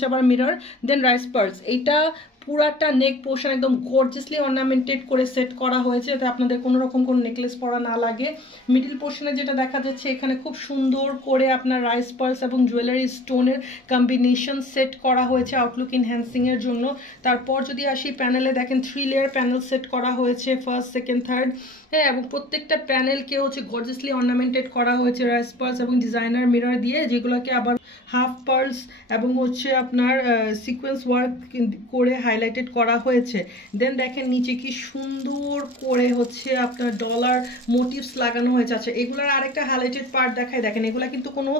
আবার মিরর, দেন রাইস পার্লস। এইটা পুরাটা নেক পোর্শন একদম গর্জিয়াসলি অর্নামেন্টেড করে সেট করা হয়েছে যাতে আপনাদের কোনো রকম কোনো নেকলেস পরা না লাগে। মিডল পোর্শনে যেটা দেখা যাচ্ছে এখানে খুব সুন্দর করে আপনার রাইস পার্লস এবং জুয়েলারি স্টোনের কম্বিনেশন সেট করা হয়েছে আউটলুক এনহ্যান্সিং এর জন্য। তারপর যদি আসি প্যানেলে দেখেন 3 লেয়ার প্যানেল সেট করা হয়েছে, ফার্স্ট, সেকেন্ড, থার্ড। হ্যাঁ, এবং প্রত্যেকটা প্যানেলকে হচ্ছে গর্জিয়াসলি অর্নামেন্টেড করা হয়েছে রাইস পার্লস এবং ডিজাইনার মিরর দিয়ে, যেগুলোকে আবার হাফ পার্লস এবং হচ্ছে আপনার সিকোয়েন্স ওয়ার্ক করে হাইলাইটেড করা হয়েছে। দেন দেখেন নিচে কি সুন্দর করে হচ্ছে আপনার ডলার মোটিভস লাগানো হয়েছে। আচ্ছা, এগুলার আরেকটা হাইলাইটেড পার্ট দেখায়, দেখেন এগুলা কিন্তু কোনো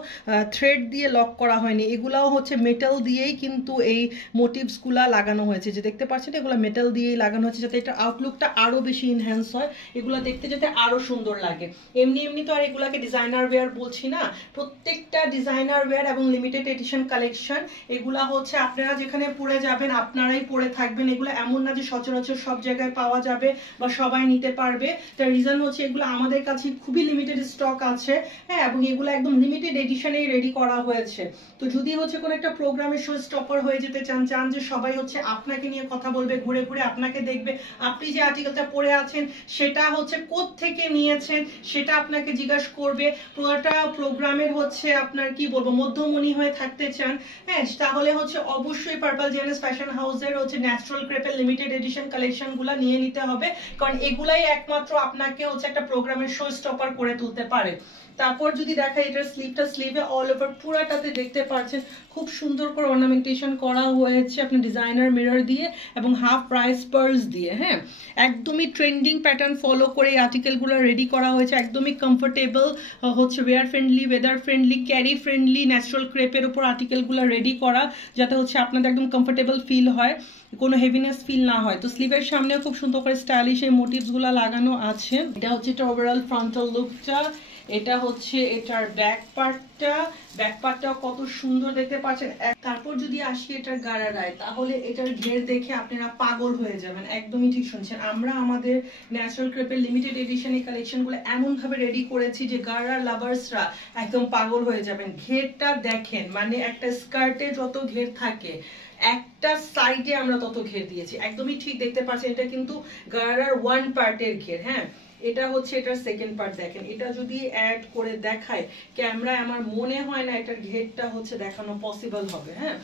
থ্রেড দিয়ে লক করা হয়নি, এগুলাও হচ্ছে মেটাল দিয়েই কিন্তু এই মোটিভসগুলা লাগানো হয়েছে। যে দেখতে পাচ্ছেন এগুলো মেটাল দিয়েই লাগানো হয়েছে যাতে এটা আউটলুকটা আরো বেশি এনহ্যান্স হয়, এগুলো দেখতে যাতে আরো সুন্দর লাগে। এমনি তো আর এগুলাকে ডিজাইনার ওয়্যার বলছি না, প্রত্যেকটা ডিজাইনার ওয়্যার এবং লিমিটেড এডিশন কালেকশন এগুলা হচ্ছে আপনারা যেখানে পরে যাবেন আপনারাই পরে থাকবেন। এগুলো এমন না যে সচরাচর সব জায়গায় পাওয়া যাবে বা সবাই নিতে পারবে। তার রিজন হচ্ছে এগুলো আমাদের কাছে খুবই লিমিটেড স্টক আছে। হ্যাঁ, এবং এগুলো একদম লিমিটেড এডিশনেই রেডি করা হয়েছে। তো যদি হচ্ছে কোনো একটা প্রোগ্রামের শো স্টপার হয়ে যেতে চান যে সবাই হচ্ছে আপনাকে নিয়ে কথা বলবে, ঘুরে ঘুরে আপনাকে দেখবে, আপনি যে আর্টিকেলটা পরে আছেন সেটা হচ্ছে কোত্থেকে নিয়েছেন সেটা আপনাকে জিজ্ঞাসা করবে, পুরোটা প্রোগ্রামের হচ্ছে আপনার কি বলবো মধ্যমণি হয়ে থাকতে চান, হ্যাঁ, তাহলে হচ্ছে অবশ্যই পার্পল জেনেস ফ্যাশন হাউসের হচ্ছে ন্যাচারাল ক্রেপের লিমিটেড এডিশন কালেকশনগুলো নিয়ে নিতে হবে, কারণ এগুলাই একমাত্র আপনাকে হচ্ছে একটা প্রোগ্রামের শো স্টপার করে তুলতে পারে। তারপর যদি দেখা এটার স্লিভে অল ওভার পুরাটাতে দেখতে পাচ্ছেন খুব সুন্দর করে অর্নামেন্টেশন করা হয়েছে আপনার ডিজাইনার মিরর দিয়ে এবং হাফ রাইস পার্লস দিয়ে। হ্যাঁ, একদমই ট্রেন্ডিং প্যাটার্ন ফলো করে এই আর্টিকেলগুলো রেডি করা হয়েছে, একদমই কমফোর্টেবল হচ্ছে wear friendly, weather friendly, carry friendly natural ক্রেপের উপর আর্টিকেলগুলো রেডি করা যাতে হচ্ছে আপনাদের একদম কমফোর্টেবল ফিল হয়, কোনো হেভিনেস ফিল না হয়। তো স্লিভের সামনেও খুব সুন্দর করে স্টাইলিশ এই মোটিভসগুলো লাগানো আছে। এটা হচ্ছে এটা ওভারঅল ফ্রন্টাল লুকটা, এটা হচ্ছে এটার ব্যাক পার্টটাও কত সুন্দর দেখতে পাচ্ছেন। তারপর যদি আসি এটার গারারায় তাহলে এটার ঘের দেখে আপনারা পাগল হয়ে যাবেন। একদমই ঠিক শুনছেন, আমরা আমাদের ন্যাচারাল ক্রেপের লিমিটেড এডিশন এই কালেকশনগুলো এমনভাবে রেডি করেছি যে গারার লাভার্সরা একদম পাগল হয়ে যাবেন। ঘেরটা দেখেন, মানে একটা স্কার্টে যত ঘের থাকে একটা সাইডে আমরা তত ঘের দিয়েছি, একদমই ঠিক দেখতে পাচ্ছেন। এটা কিন্তু গারার ওয়ান পার্টের ঘের। হ্যাঁ, এটা হচ্ছে এটার সেকেন্ড পার্ট। দেখেন এটা যদি অ্যাড করে দেখায় ক্যামেরায় আমার মনে হয় না এটার ঘেরটা হচ্ছে দেখানো পসিবল হবে। হ্যাঁ,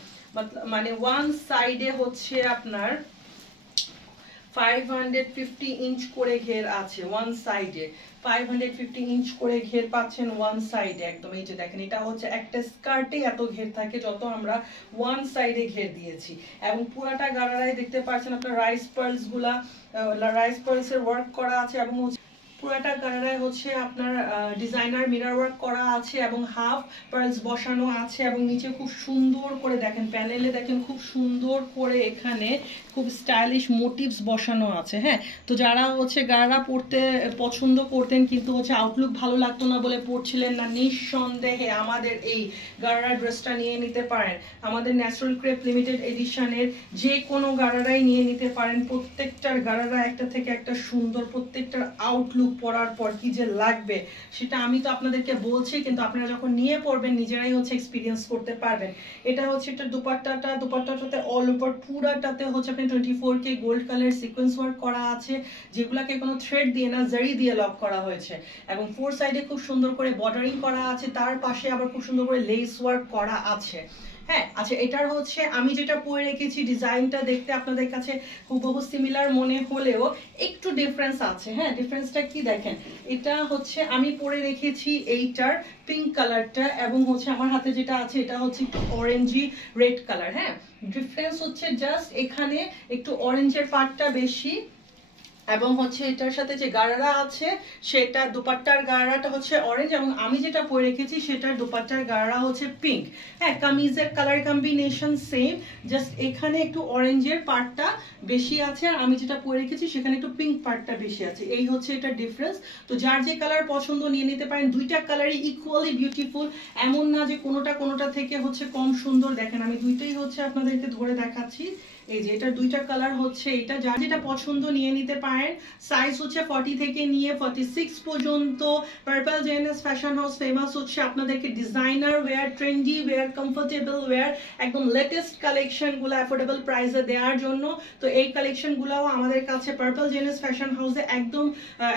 মানে ওয়ান সাইডে হচ্ছে আপনার 550 ইঞ্চ করে ঘের আছে ওয়ান সাইডে, 550 ইঞ্চ করে ঘের পাচ্ছেন ওয়ান সাইডে একদম। এই যে দেখেন এটা হচ্ছে একটা স্কার্টে এত ঘের থাকে যত আমরা ওয়ান সাইডে ঘের দিয়েছি, এবং পুরাটা গারারায় দেখতে পাচ্ছেন আপনার রাইস পার্লস গুলা, রাইস পার্লস এর ওয়ার্ক করা আছে, এবং পুরাটা গারারায় হচ্ছে আপনার ডিজাইনার মিরর ওয়ার্ক করা আছে এবং হাফ পার্লস বসানো আছে, এবং নিচে খুব সুন্দর করে দেখেন প্যানেলে দেখেন খুব সুন্দর করে এখানে খুব স্টাইলিশ মোটিভস বসানো আছে। হ্যাঁ, তো যারা হচ্ছে গারারা পরতে পছন্দ করতেন কিন্তু হচ্ছে আউটলুক ভালো লাগতো না বলে পরছিলেন না, নিঃসন্দেহে আমাদের এই গারারা ড্রেসটা নিয়ে নিতে পারেন। আমাদের ন্যাচারাল ক্রেপ লিমিটেড এডিশনের যে কোনো গারারাই নিয়ে নিতে পারেন। প্রত্যেকটার গারারা একটা থেকে একটা সুন্দর, প্রত্যেকটার আউটলুক পরার পর কি যে লাগবে সেটা আমি তো আপনাদেরকে বলছি, কিন্তু আপনারা যখন নিয়ে পড়বেন নিজেরাই হচ্ছে এক্সপিরিয়েন্স করতে পারবেন। এটা হচ্ছে একটা দুপাট্টাটাতে অল ওভার পুরাটাতে হচ্ছে আপনি 24K gold colour sequence work করা আছে, যেগুলাকে কোনো থ্রেড দিয়ে না জারি দিয়ে লক করা হয়েছে, এবং ফোর সাইডে খুব সুন্দর করে বর্ডারিং করা আছে, তার পাশে আবার খুব সুন্দর করে লেস ওয়ার্ক করা আছে। হ্যাঁ, আচ্ছা, এটার হচ্ছে আমি যেটা পরে রেখেছি ডিজাইনটা দেখতে আপনাদের কাছে হুবহু সিমিলার মনে হলেও একটু ডিফারেন্স আছে। হ্যাঁ, ডিফারেন্সটা কি দেখেন, এটা হচ্ছে আমি পরে রেখেছি এইটার পিঙ্ক কালারটা, এবং হচ্ছে আমার হাতে যেটা আছে এটা হচ্ছে একটু অরেঞ্জি রেড কালার। হ্যাঁ, ডিফারেন্স হচ্ছে জাস্ট এখানে একটু অরেঞ্জের পার্টটা বেশি, এবং হচ্ছে এটার সাথে যে গারারা আছে সেটা দুপাট্টার গারারাটা হচ্ছে অরেঞ্জ, এবং আমি যেটা পরে রেখেছি সেটার দুপাট্টার গারারা হচ্ছে পিঙ্ক। হ্যাঁ, কামিজের কালার কম্বিনেশন সেম, জাস্ট এখানে একটু অরেঞ্জের পার্টটা বেশি আছে, আর আমি যেটা পরে রেখেছি সেখানে একটু পিঙ্ক পার্টটা বেশি আছে। এই হচ্ছে এটা ডিফারেন্স। তো যার যে কালার পছন্দ নিয়ে নিতে পারেন। দুইটা কালারই ইকুয়ালি বিউটিফুল, এমন না যে কোনোটা থেকে হচ্ছে কম সুন্দর। দেখেন আমি দুইটাই হচ্ছে আপনাদেরকে ধরে দেখাচ্ছি। এই যে এটা দুইটা কালার হচ্ছে, এটা যার যেটা পছন্দ নিয়ে নিতে পারেন। সাইজ হচ্ছে 40 থেকে নিয়ে 46 পর্যন্ত। পার্পল জেনেস ফ্যাশন হাউস ফেমাস হচ্ছে আপনাদেরকে designer wear, trendy wear, comfortable wear, একদম লেটেস্ট কালেকশনগুলো অ্যাফোর্ডেবল প্রাইসে দেওয়ার জন্য। তো এই কালেকশনগুলোও আমাদের কাছে পার্পল জেনেস ফ্যাশন হাউসে একদম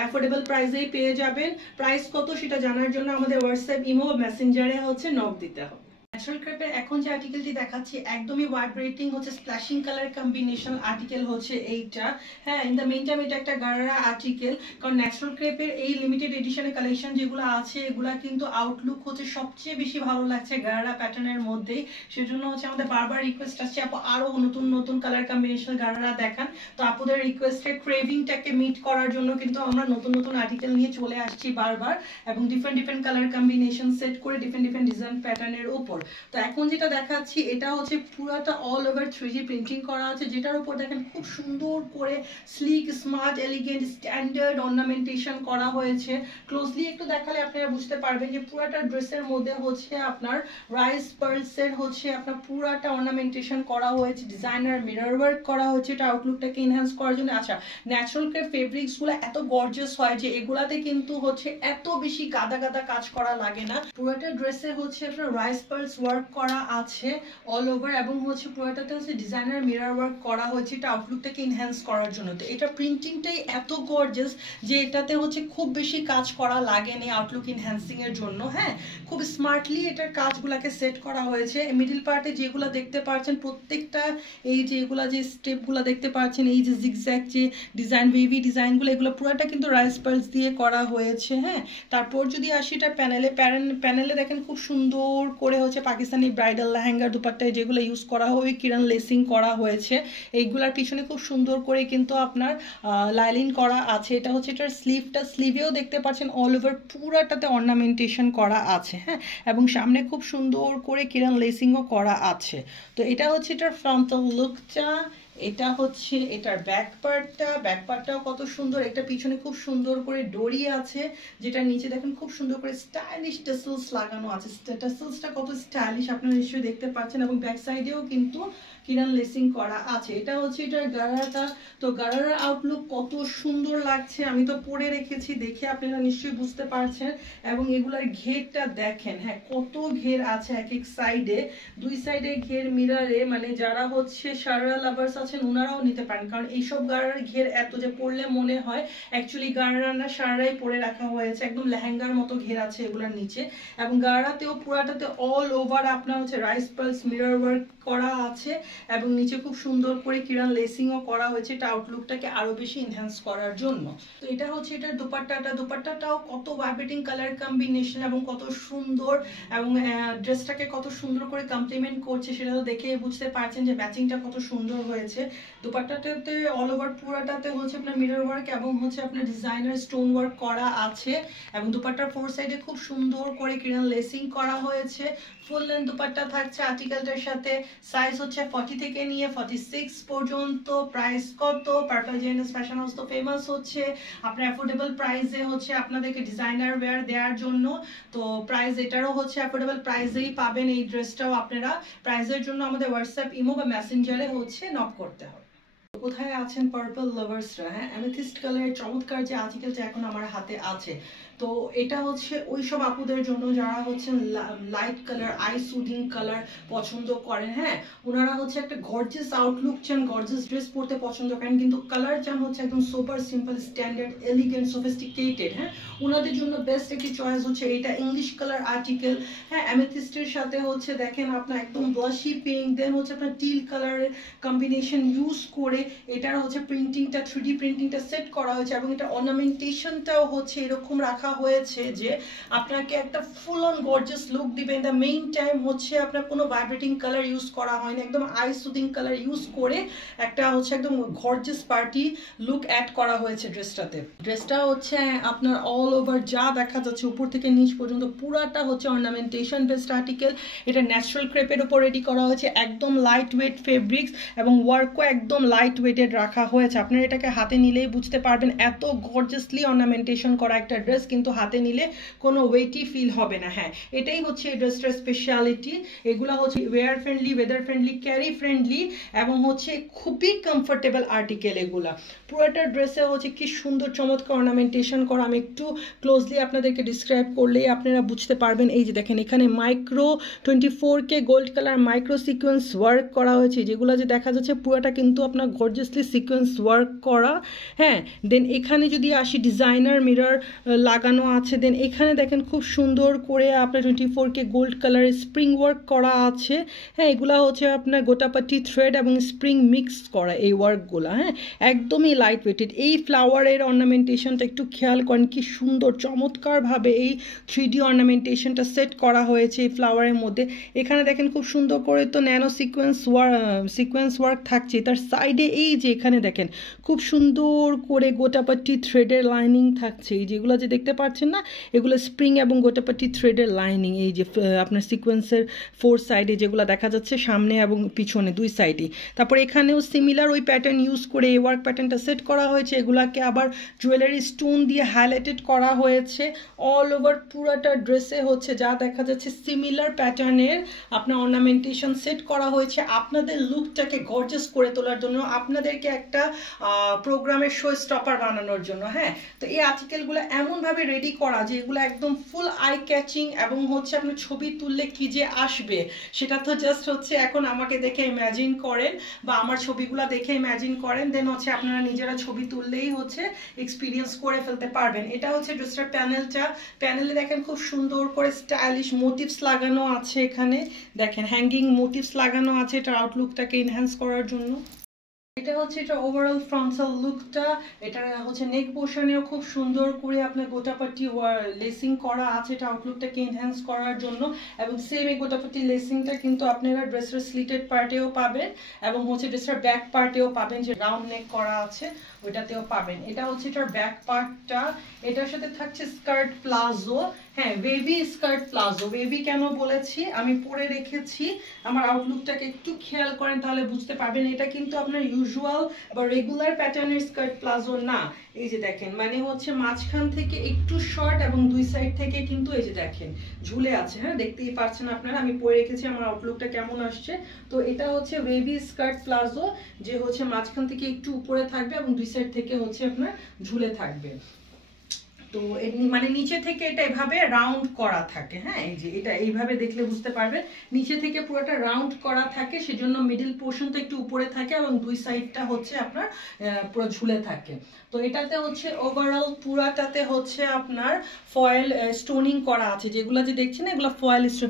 অ্যাফোর্ডেবল প্রাইসেই পেয়ে যাবেন। প্রাইস কত সেটা জানার জন্য আমাদের হোয়াটসঅ্যাপ, ইমো, মেসেঞ্জারে হচ্ছে নক দিতে হবে। ন্যাচারাল ক্রেপের এখন যে আর্টিকেলটি দেখাচ্ছি একদমই ভাইব্রেটিং হচ্ছে স্প্ল্যাশিং কালার কম্বিনেশন আর্টিকেল হচ্ছে এইটা। হ্যাঁ, ইন দ্য মেইন টাইম এটা একটা গারারা আর্টিকেল, কারণ ন্যাচারাল ক্রেপের এই লিমিটেড এডিশনের কালেকশন যেগুলো আছে এগুলা কিন্তু আউটলুক হচ্ছে সবচেয়ে বেশি ভালো লাগছে গারারা প্যাটার্নের মধ্যেই। সেজন্য হচ্ছে আমাদের বারবার রিকোয়েস্ট আসছে আপু আরো নতুন নতুন কালার কম্বিনেশন গারারা দেখান। তো আপুদের রিকোয়েস্টের ক্রেভিংটাকে মিট করার জন্য কিন্তু আমরা নতুন নতুন আর্টিকেল নিয়ে চলে আসছি বারবার, এবং ডিফারেন্ট কালার কম্বিনেশন সেট করে ডিফারেন্ট ডিজাইন প্যাটার্নের উপর। তো এখন যেটা দেখাচ্ছি এটা হচ্ছে পুরাটা অল ওভার 3D প্রিন্টিং করা আছে, যেটার উপর দেখেন খুব সুন্দর করে slick, smart, elegant, standard ornamentation করা হয়েছে। ক্লোজলি একটু দেখালে আপনারা বুঝতে পারবেন যে পুরাটা ড্রেসের মধ্যে হচ্ছে আপনার রাইস পার্লসের হচ্ছে আপনার পুরাটা অর্নামেন্টেশন করা হয়েছে, ডিজাইনার মিরর ওয়ার্ক করা হয়েছে এটা আউটলুকটাকে এনহ্যান্স করার জন্য। আচ্ছা, ন্যাচারাল ক্রেপ ফেব্রিক্সগুলো এত গর্জিয়াস হয় যে এগুলাতে কিন্তু হচ্ছে এত বেশি গাদা কাজ করা লাগে না। পুরাটা ড্রেসে হচ্ছে আপনার রাইস পার্লস ওয়ার্ক করা আছে অল ওভার, এবং হচ্ছে পুরোটাতে হচ্ছে ডিজাইনার মিরর ওয়ার্ক করা হয়েছে এটা আউটলুকটাকে এনহ্যান্স করার জন্য। তো এটা প্রিন্টিংটাই এত গর্জিয়াস যে এটাতে হচ্ছে খুব বেশি কাজ করা লাগেনি আউটলুক এনহ্যান্সিং এর জন্য। হ্যাঁ, খুব স্মার্টলি এটার কাজগুলোকে সেট করা হয়েছে। মিডল পার্টে যেগুলো দেখতে পাচ্ছেন প্রত্যেকটা এই যে এগুলা যে স্টেপগুলো দেখতে পাচ্ছেন, এই যে জিগজ্যাগ যে ডিজাইন, ওয়েভি ডিজাইনগুলো, এগুলো পুরোটা কিন্তু রাইস পার্লস দিয়ে করা হয়েছে। হ্যাঁ, তারপর যদি আসি এটা প্যানেলে দেখেন খুব সুন্দর করে হচ্ছে পাকিস্তানি ব্রাইডাল লেহেঙ্গার দুপাট্টায় যেগুলো ইউজ করা হয় কিরণ লেসিং করা হয়েছে। এইগুলার পিছনে খুব সুন্দর করে কিন্তু আপনার লাইলিন করা আছে। এটা হচ্ছে এটার স্লিভেও দেখতে পাচ্ছেন অল ওভার পুরাটাতে অর্নামেন্টেশন করা আছে। হ্যাঁ, এবং সামনে খুব সুন্দর করে কিরণ লেসিংও করা আছে। তো এটা হচ্ছে এটার ফ্রন্টাল লুকটা। এটা হচ্ছে এটার ব্যাক পার্টটাও কত সুন্দর। এটা পিছনে খুব সুন্দর করে ডরি আছে, যেটা নিচে দেখেন খুব সুন্দর করে স্টাইলিশ টেসেলস লাগানো আছে। টেসেলসটা কত স্টাইলিশ আপনারা নিশ্চয়ই দেখতে পাচ্ছেন, এবং ব্যাক সাইডেও কিন্তু কিরণ লেসিং করা আছে। এটা হচ্ছে এটার গারারাটা। তো গারারার আউটলুক কত সুন্দর লাগছে, আমি তো পরে রেখেছি, দেখে আপনারা নিশ্চয়ই বুঝতে পারছেন। এবং এগুলার ঘেরটা দেখেন, হ্যাঁ কত ঘের আছে এক এক সাইডে, দুই সাইডে ঘের মিরারে, মানে যারা হচ্ছে সারা লাভার্স আছেন ওনারাও নিতে পারেন, কারণ এইসব গারার ঘের এত যে পরলে মনে হয় অ্যাকচুয়ালি গারারা না, সারারাই পরে রাখা হয়েছে, একদম লেহেঙ্গার মতো ঘের আছে এগুলার নিচে। এবং গারারাতেও পুরাটাতে অল ওভার আপনার হচ্ছে রাইস পার্লস মিরর ওয়ার্ক করা আছে এবং নিচে খুব সুন্দর করে কিরান লেসিংও করা হয়েছে, এটা আউটলুকটাকে আরো বেশি এনহ্যান্স করার জন্য। তো এটা হচ্ছে এটার দোপাট্টাটাও কত ভাইব্রেটিং কালার কম্বিনেশন এবং কত সুন্দর, এবং ড্রেসটাকে কত সুন্দর করে কমপ্লিমেন্ট করছে সেটা তো দেখে বুঝতে পারছেন যে ম্যাচিংটা কত সুন্দর হয়েছে। দোপাট্টাটাতে অল ওভার পুরাটাতে হচ্ছে আপনার মিরর ওয়ার্ক এবং হচ্ছে আপনার ডিজাইনার স্টোন ওয়ার্ক করা আছে, এবং দোপাট্টার ফোর সাইডে খুব সুন্দর করে কিরান লেসিং করা হয়েছে। ফুল লেন্থ দোপাট্টা থাকছে আর্টিকেলটার সাথে, সাইজ হচ্ছে 40 থেকে নিয়ে 46 পর্যন্ত। প্রাইস কত? পার্পল জেনেস ফ্যাশন হাউস তো ফেমাস হচ্ছে আপনার অ্যাফোর্ডেবল প্রাইসে হচ্ছে আপনাদেরকে ডিজাইনার ওয়্যার দেওয়ার জন্য। তো প্রাইস এটারও হচ্ছে অ্যাফোর্ডেবল প্রাইসেই পাবেন এই ড্রেসটাও আপনারা। প্রাইসের জন্য আমাদের হোয়াটসঅ্যাপ, ইমো বা মেসেঞ্জারে হচ্ছে নক করতে হবে। কোথায় আছেন পার্পল লাভার্সরা? হ্যাঁ, অ্যামেথিস্ট কালারের চমৎকার যে আর্টিকেলটা এখন আমার হাতে আছে, তো এটা হচ্ছে ওই সব আপুদের জন্য যারা হচ্ছে light colour, I soothing colour পছন্দ করেন। হ্যাঁ, ওনারা হচ্ছে একটা গর্জিয়াস আউটলুক চান, গর্জিয়াস ড্রেস পরতে পছন্দ করেন, কিন্তু কালার চান হচ্ছে একদম super simple, standard, elegant, sophisticated. হ্যাঁ, ওনাদের জন্য বেস্ট একটি চয়েস হচ্ছে এটা ইংলিশ কালার আর্টিকেল। হ্যাঁ, অ্যামেথিস্টের সাথে হচ্ছে দেখেন আপনার একদম ব্লাশি পিঙ্ক, দেন হচ্ছে আপনার টিল কালারের কম্বিনেশন ইউজ করে এটার হচ্ছে প্রিন্টিংটা, 3D প্রিন্টিংটা সেট করা হয়েছে, এবং এটা অর্নামেন্টেশনটাও হচ্ছে এরকম রাখা হয়েছে যে আপনাকে একটা ফুল অন গর্জিয়াস লুক দিবে। দ্য মেইন টাইম হচ্ছে আপনার কোনো ভাইব্রেটিং কালার ইউজ করা হয়নি, একদম আই সুদিং কালার ইউজ করে একটা হচ্ছে একদম গর্জিয়াস পার্টি লুক অ্যাড করা হয়েছে ড্রেসটাতে। ড্রেসটা হচ্ছে আপনার অল ওভার যা দেখা যাচ্ছে উপর থেকে নিচ পর্যন্ত পুরাটা হচ্ছে অর্নামেন্টেশন বেসড আর্টিকেল। এটা ন্যাচারাল ক্রেপের উপর রেডি করা হয়েছে, একদম লাইট ওয়েট ফেব্রিক্স এবং ওয়ার্কও একদম লাইট ওয়েটেড রাখা হয়েছে। আপনারা এটাকে হাতে নিলেই বুঝতে পারবেন এত গর্জিয়াসলি অর্নামেন্টেশন করা একটা ড্রেস, কিন্তু হাতে নিলে কোনো ওয়েটই ফিল হবে না। হ্যাঁ, এটাই হচ্ছে এই ড্রেসটার স্পেশালিটি। এগুলা হচ্ছে wear friendly, weather friendly, carry friendly এবং হচ্ছে খুবই কমফোর্টেবল আর্টিকেল এগুলা। পুরোটা ড্রেসে হচ্ছে কি সুন্দর চমৎকার অর্নামেন্টেশন করা। আমি একটু ক্লোজলি আপনাদেরকে ডিসক্রাইব করলেই আপনারা বুঝতে পারবেন। এই যে দেখেন এখানে micro 24K gold colour micro sequence work করা হয়েছে, যেগুলো যে দেখা যাচ্ছে পুরোটা কিন্তু আপনার গর্জিয়াসলি সিকোয়েন্স ওয়ার্ক করা। হ্যাঁ, দেন এখানে যদি আসি ডিজাইনার মিরর লাগানো আছে, দেন এখানে দেখেন খুব সুন্দর করে আপনার 24K গোল্ড কালারের স্প্রিং ওয়ার্ক করা আছে। হ্যাঁ, এগুলা হচ্ছে আপনার গোটাপাটি থ্রেড এবং স্প্রিং মিক্স করা এই ওয়ার্কগুলো। হ্যাঁ, একদমই লাইট ওয়েটেড। এই ফ্লাওয়ারের অর্নামেন্টেশনটা একটু খেয়াল করেন, কি সুন্দর চমৎকারভাবে এই 3D অর্নামেন্টেশনটা সেট করা হয়েছে এই ফ্লাওয়ারের মধ্যে। এখানে দেখেন খুব সুন্দর করে তো ন্যানো সিকোয়েন্স ওয়ার্ক থাকছে, তার সাইডে এই যে এখানে দেখেন খুব সুন্দর করে গোটাপাটি থ্রেডের লাইনিং থাকছে। এই যেগুলো যে দেখতে পাচ্ছেন না, এগুলো স্প্রিং এবং গোটাপাটি থ্রেডের লাইনিং। এই যে আপনার সিকোয়েন্সের ফোর সাইডে যেগুলো দেখা যাচ্ছে সামনে এবং পিছনে দুই সাইডে। তারপর এখানেও সিমিলার ওই প্যাটার্ন ইউজ করে এই ওয়ার্ক প্যাটার্নটা সেট করা হয়েছে। এগুলাকে আবার জুয়েলারি স্টোন দিয়ে হাইলাইটেড করা হয়েছে। অল ওভার পুরাটা ড্রেসে হচ্ছে যা দেখা যাচ্ছে সিমিলার প্যাটার্নের আপনার অর্নামেন্টেশন সেট করা হয়েছে আপনাদের লুকটাকে গর্জিয়াস করে তোলার জন্য, আপনাদেরকে একটা প্রোগ্রামের শো স্টপার বানানোর জন্য। হ্যাঁ, তো এই আর্টিকেলগুলো এমনভাবে রেডি করা যে এগুলো একদম ফুল আই ক্যাচিং, এবং হচ্ছে আপনার ছবি তুললে কি যে আসবে সেটা তো জাস্ট হচ্ছে এখন আমাকে দেখে ইম্যাজিন করেন বা আমার ছবিগুলো দেখে ইম্যাজিন করেন, দেন হচ্ছে আপনারা নিজেরা ছবি তুললেই হচ্ছে এক্সপিরিয়েন্স করে ফেলতে পারবেন। এটা হচ্ছে ড্রেসটার প্যানেলে দেখেন খুব সুন্দর করে স্টাইলিশ মোটিভস লাগানো আছে। এখানে দেখেন হ্যাঙ্গিং মোটিভস লাগানো আছে এটা আউটলুকটাকে এনহ্যান্স করার জন্য। এটা হচ্ছে এটা ওভারঅল ফ্রন্টাল লুকটা। এটা হচ্ছে নেক পোর্শনেও খুব সুন্দর করে আপনার গোটাপাটি লেসিং করা আছে এটা আউটলুকটাকে এনহ্যান্স করার জন্য, এবং সেম এই গোটাপাটি লেসিংটা কিন্তু আপনারা ড্রেসের স্লিটেড পার্টেও পাবেন এবং হচ্ছে ড্রেসের ব্যাক পার্টেও পাবেন, যে রাউন্ড নেক করা আছে ওইটাতেও পাবেন। এটা হচ্ছে এটার ব্যাক পার্টটা, এটার সাথে থাকছে স্কার্ট প্লাজো। হ্যাঁ, বেবি স্কার্ট প্লাজো। বেবি কেন বলেছি, আমি পরে রেখেছি, আমার আউটলুকটাকে একটু খেয়াল করেন তাহলে বুঝতে পারবেন। এটা কিন্তু আপনার ইউজুয়াল বা রেগুলার প্যাটার্নের স্কার্ট প্লাজো না। এই যে দেখেন মানে হচ্ছে মাঝখান থেকে একটু শর্ট এবং দুই সাইড থেকে কিন্তু এই যে দেখেন ঝুলে আছে। হ্যাঁ, দেখতেই পাচ্ছেন আপনারা, আমি পরে রেখেছি, আমার আউটলুকটা কেমন আসছে। তো এটা হচ্ছে বেবি স্কার্ট প্লাজো, যে হচ্ছে মাঝখান থেকে একটু উপরে থাকবে এবং দুই সাইড থেকে হচ্ছে আপনার ঝুলে থাকবে। তো মানে নিচে থেকে এটা এভাবে রাউন্ড করা থাকে, হ্যাঁ এই যে এটা এইভাবে দেখলে বুঝতে পারবেন নিচে থেকে পুরোটা রাউন্ড করা থাকে, সেজন্য মিডল পোর্শনটা একটু উপরে থাকে এবং দুই সাইডটা হচ্ছে আপনার পুরো ঝুলে থাকে। তো এটাতে হচ্ছে ওভারঅল পুরাটাতে হচ্ছে আপনার ফয়েল স্টোনিং করা আছে, যেগুলো যে দেখছেন এগুলো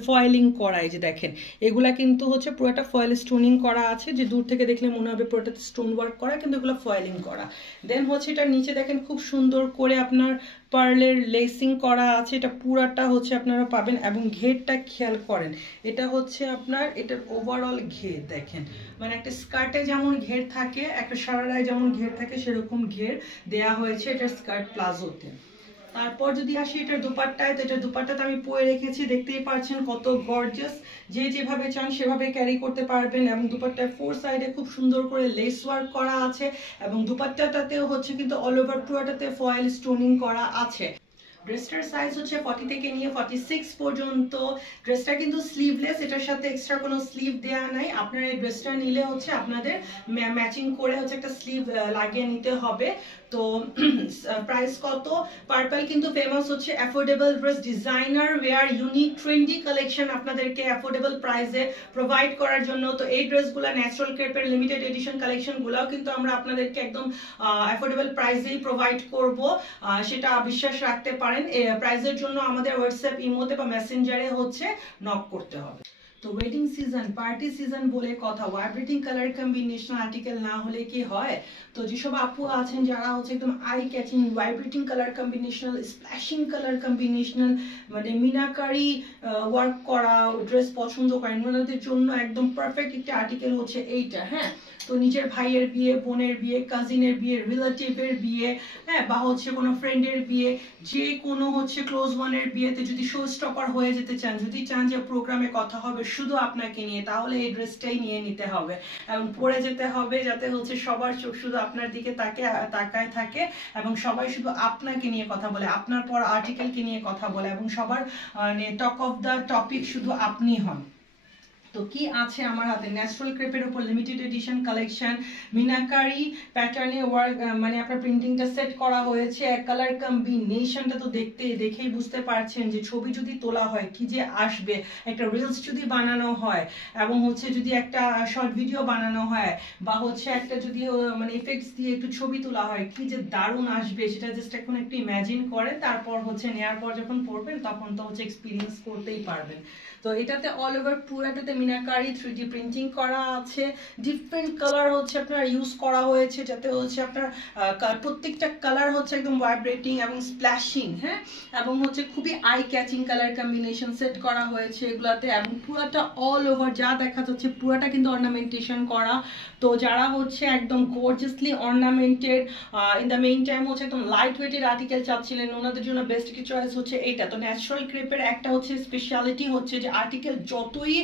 ফয়েলিং করা, এই যে দেখেন এগুলা কিন্তু হচ্ছে পুরোটা ফয়েল স্টোনিং করা আছে, যে দূর থেকে দেখলে মনে হবে পুরোটাতে স্টোন ওয়ার্ক করা, কিন্তু এগুলো ফয়েলিং করা। দেন হচ্ছে এটার নিচে দেখেন খুব সুন্দর করে আপনার পার্লের লেসিং করা আছে, এটা পুরাটা হচ্ছে আপনারা পাবেন। এবং ঘেরটা খেয়াল করেন, এটা হচ্ছে আপনার এটার ওভারঅল ঘের দেখেন, মানে একটা স্কার্টে যেমন ঘের থাকে, একটা সারারায় যেমন ঘের থাকে, সেরকম ঘের দেয়া হয়েছে এটার স্কার্ট প্লাজোতে। তারপর যদি আসি এটার দুপাট্টায়, তো এটার দুপাট্টাতে আমি পরে রেখেছি, দেখতেই পাচ্ছেন কত গর্জিয়াস, যে যেভাবে চান সেভাবে ক্যারি করতে পারবেন। এবং দুপাট্টার ফোর সাইডে খুব সুন্দর করে লেস ওয়ার্ক করা আছে, এবং দুপাট্টাটাতেও হচ্ছে কিন্তু অল ওভার পুরোটাতে ফয়েল স্টোনিং করা আছে। ড্রেসটার সাইজ হচ্ছে 40 থেকে নিয়ে 46 পর্যন্ত। ড্রেসটা কিন্তু স্লিভলেস, এটার সাথে এক্সট্রা কোনো স্লিভ দেয়া নাই। আপনারা এই ড্রেসটা নিলে হচ্ছে আপনাদের ম্যাচিং করে হচ্ছে একটা স্লিভ লাগিয়ে নিতে হবে। তো প্রাইস কত? পার্পল কিন্তু ফেমাস হচ্ছে affordable dress, designer wear, unique trendy collection আপনাদেরকে অ্যাফোর্ডেবল প্রাইসে প্রোভাইড করার জন্য। তো এই ড্রেসগুলো ন্যাচারাল ক্রেপের লিমিটেড এডিশন কালেকশনগুলোও কিন্তু আমরা আপনাদেরকে একদম অ্যাফোর্ডেবল প্রাইসেই প্রোভাইড করব, সেটা বিশ্বাস রাখতে পারেন। প্রাইসের জন্য আমাদের হোয়াটসঅ্যাপ, ইমোতে বা মেসেঞ্জারে হচ্ছে নক করতে হবে। তো ওয়েডিং সিজন, পার্টি সিজন বলে কথা, ভাইব্রেটিং কালার কম্বিনেশন আর্টিকেল না হলে কি হয়? তো যেসব আপু আছেন যারা হচ্ছে একদম eye catching vibrating colour combinational, splashing colour combinational, মানে মিনাকারি ওয়ার্ক করা ড্রেস পছন্দ করেন, ওনাদের জন্য একদম পারফেক্ট একটা আর্টিকেল হচ্ছে এইটা। হ্যাঁ, তো নিজের ভাইয়ের বিয়ে, বোনের বিয়ে, কাজিনের বিয়ে, রিলেটিভের বিয়ে, হ্যাঁ, বা হচ্ছে কোনো ফ্রেন্ডের বিয়ে, যে কোনো হচ্ছে ক্লোজ ওয়ানের বিয়েতে যদি শো স্টপার হয়ে যেতে চান, যদি চান যে প্রোগ্রামে কথা হবে শুধু আপনাকে নিয়ে, তাহলে এই ড্রেসটাই নিয়ে নিতে হবে এবং পরে যেতে হবে, যাতে হচ্ছে সবার চোখ শুধু আপনার দিকে তাকায় থাকে এবং সবাই শুধু আপনাকে নিয়ে কথা বলে, আপনার পর আর্টিকেলকে নিয়ে কথা বলে এবং সবার টক অফ দ্য টপিক শুধু আপনি হন। তো কি আছে আমার হাতে? ন্যাচারাল ক্রেপের উপর লিমিটেড এডিশন কালেকশন, মিনাকারি প্যাটার্নে ওয়ার্ক, মানে আপনার প্রিন্টিংটা সেট করা হয়েছে, কালার কম্বিনেশনটা তো দেখেই বুঝতে পারছেন যে ছবি যদি তোলা হয় কি যে আসবে, একটা রিলস যদি বানানো হয় এবং হচ্ছে যদি একটা শর্ট ভিডিও বানানো হয় বা হচ্ছে একটা যদি মানে ইফেক্টস দিয়ে একটু ছবি তোলা হয়, কি যে দারুণ আসবে সেটা জাস্ট এখন একটু ইমাজিন করেন, তারপর হচ্ছে নেওয়ার পর যখন পড়বেন তখন তো হচ্ছে এক্সপিরিয়েন্স করতেই পারবেন। তো এটাতে অল ওভার পুরাটাতে মিনাকারি 3D প্রিন্টিং করা আছে, ডিফারেন্ট কালার হচ্ছে আপনার ইউজ করা হয়েছে, যাতে হচ্ছে আপনার প্রত্যেকটা কালার হচ্ছে একদম ভাইব্রেটিং এবং স্প্ল্যাশিং, হ্যাঁ, এবং হচ্ছে খুবই eye catching colour combination set করা হয়েছে এগুলাতে। এবং পুরাটা অল ওভার যা দেখা যাচ্ছে পুরাটা কিন্তু অর্নামেন্টেশন করা। তো যারা হচ্ছে একদম gorgeously অর্নামেন্টেড in the main time হচ্ছে একদম লাইট ওয়েটেড আর্টিকেল চাচ্ছিলেন, ওনাদের জন্য বেস্ট একটা চয়েস হচ্ছে এইটা। তো ন্যাচারাল ক্রেপের একটা হচ্ছে স্পেশালিটি হচ্ছে যে আর্টিকেল যতই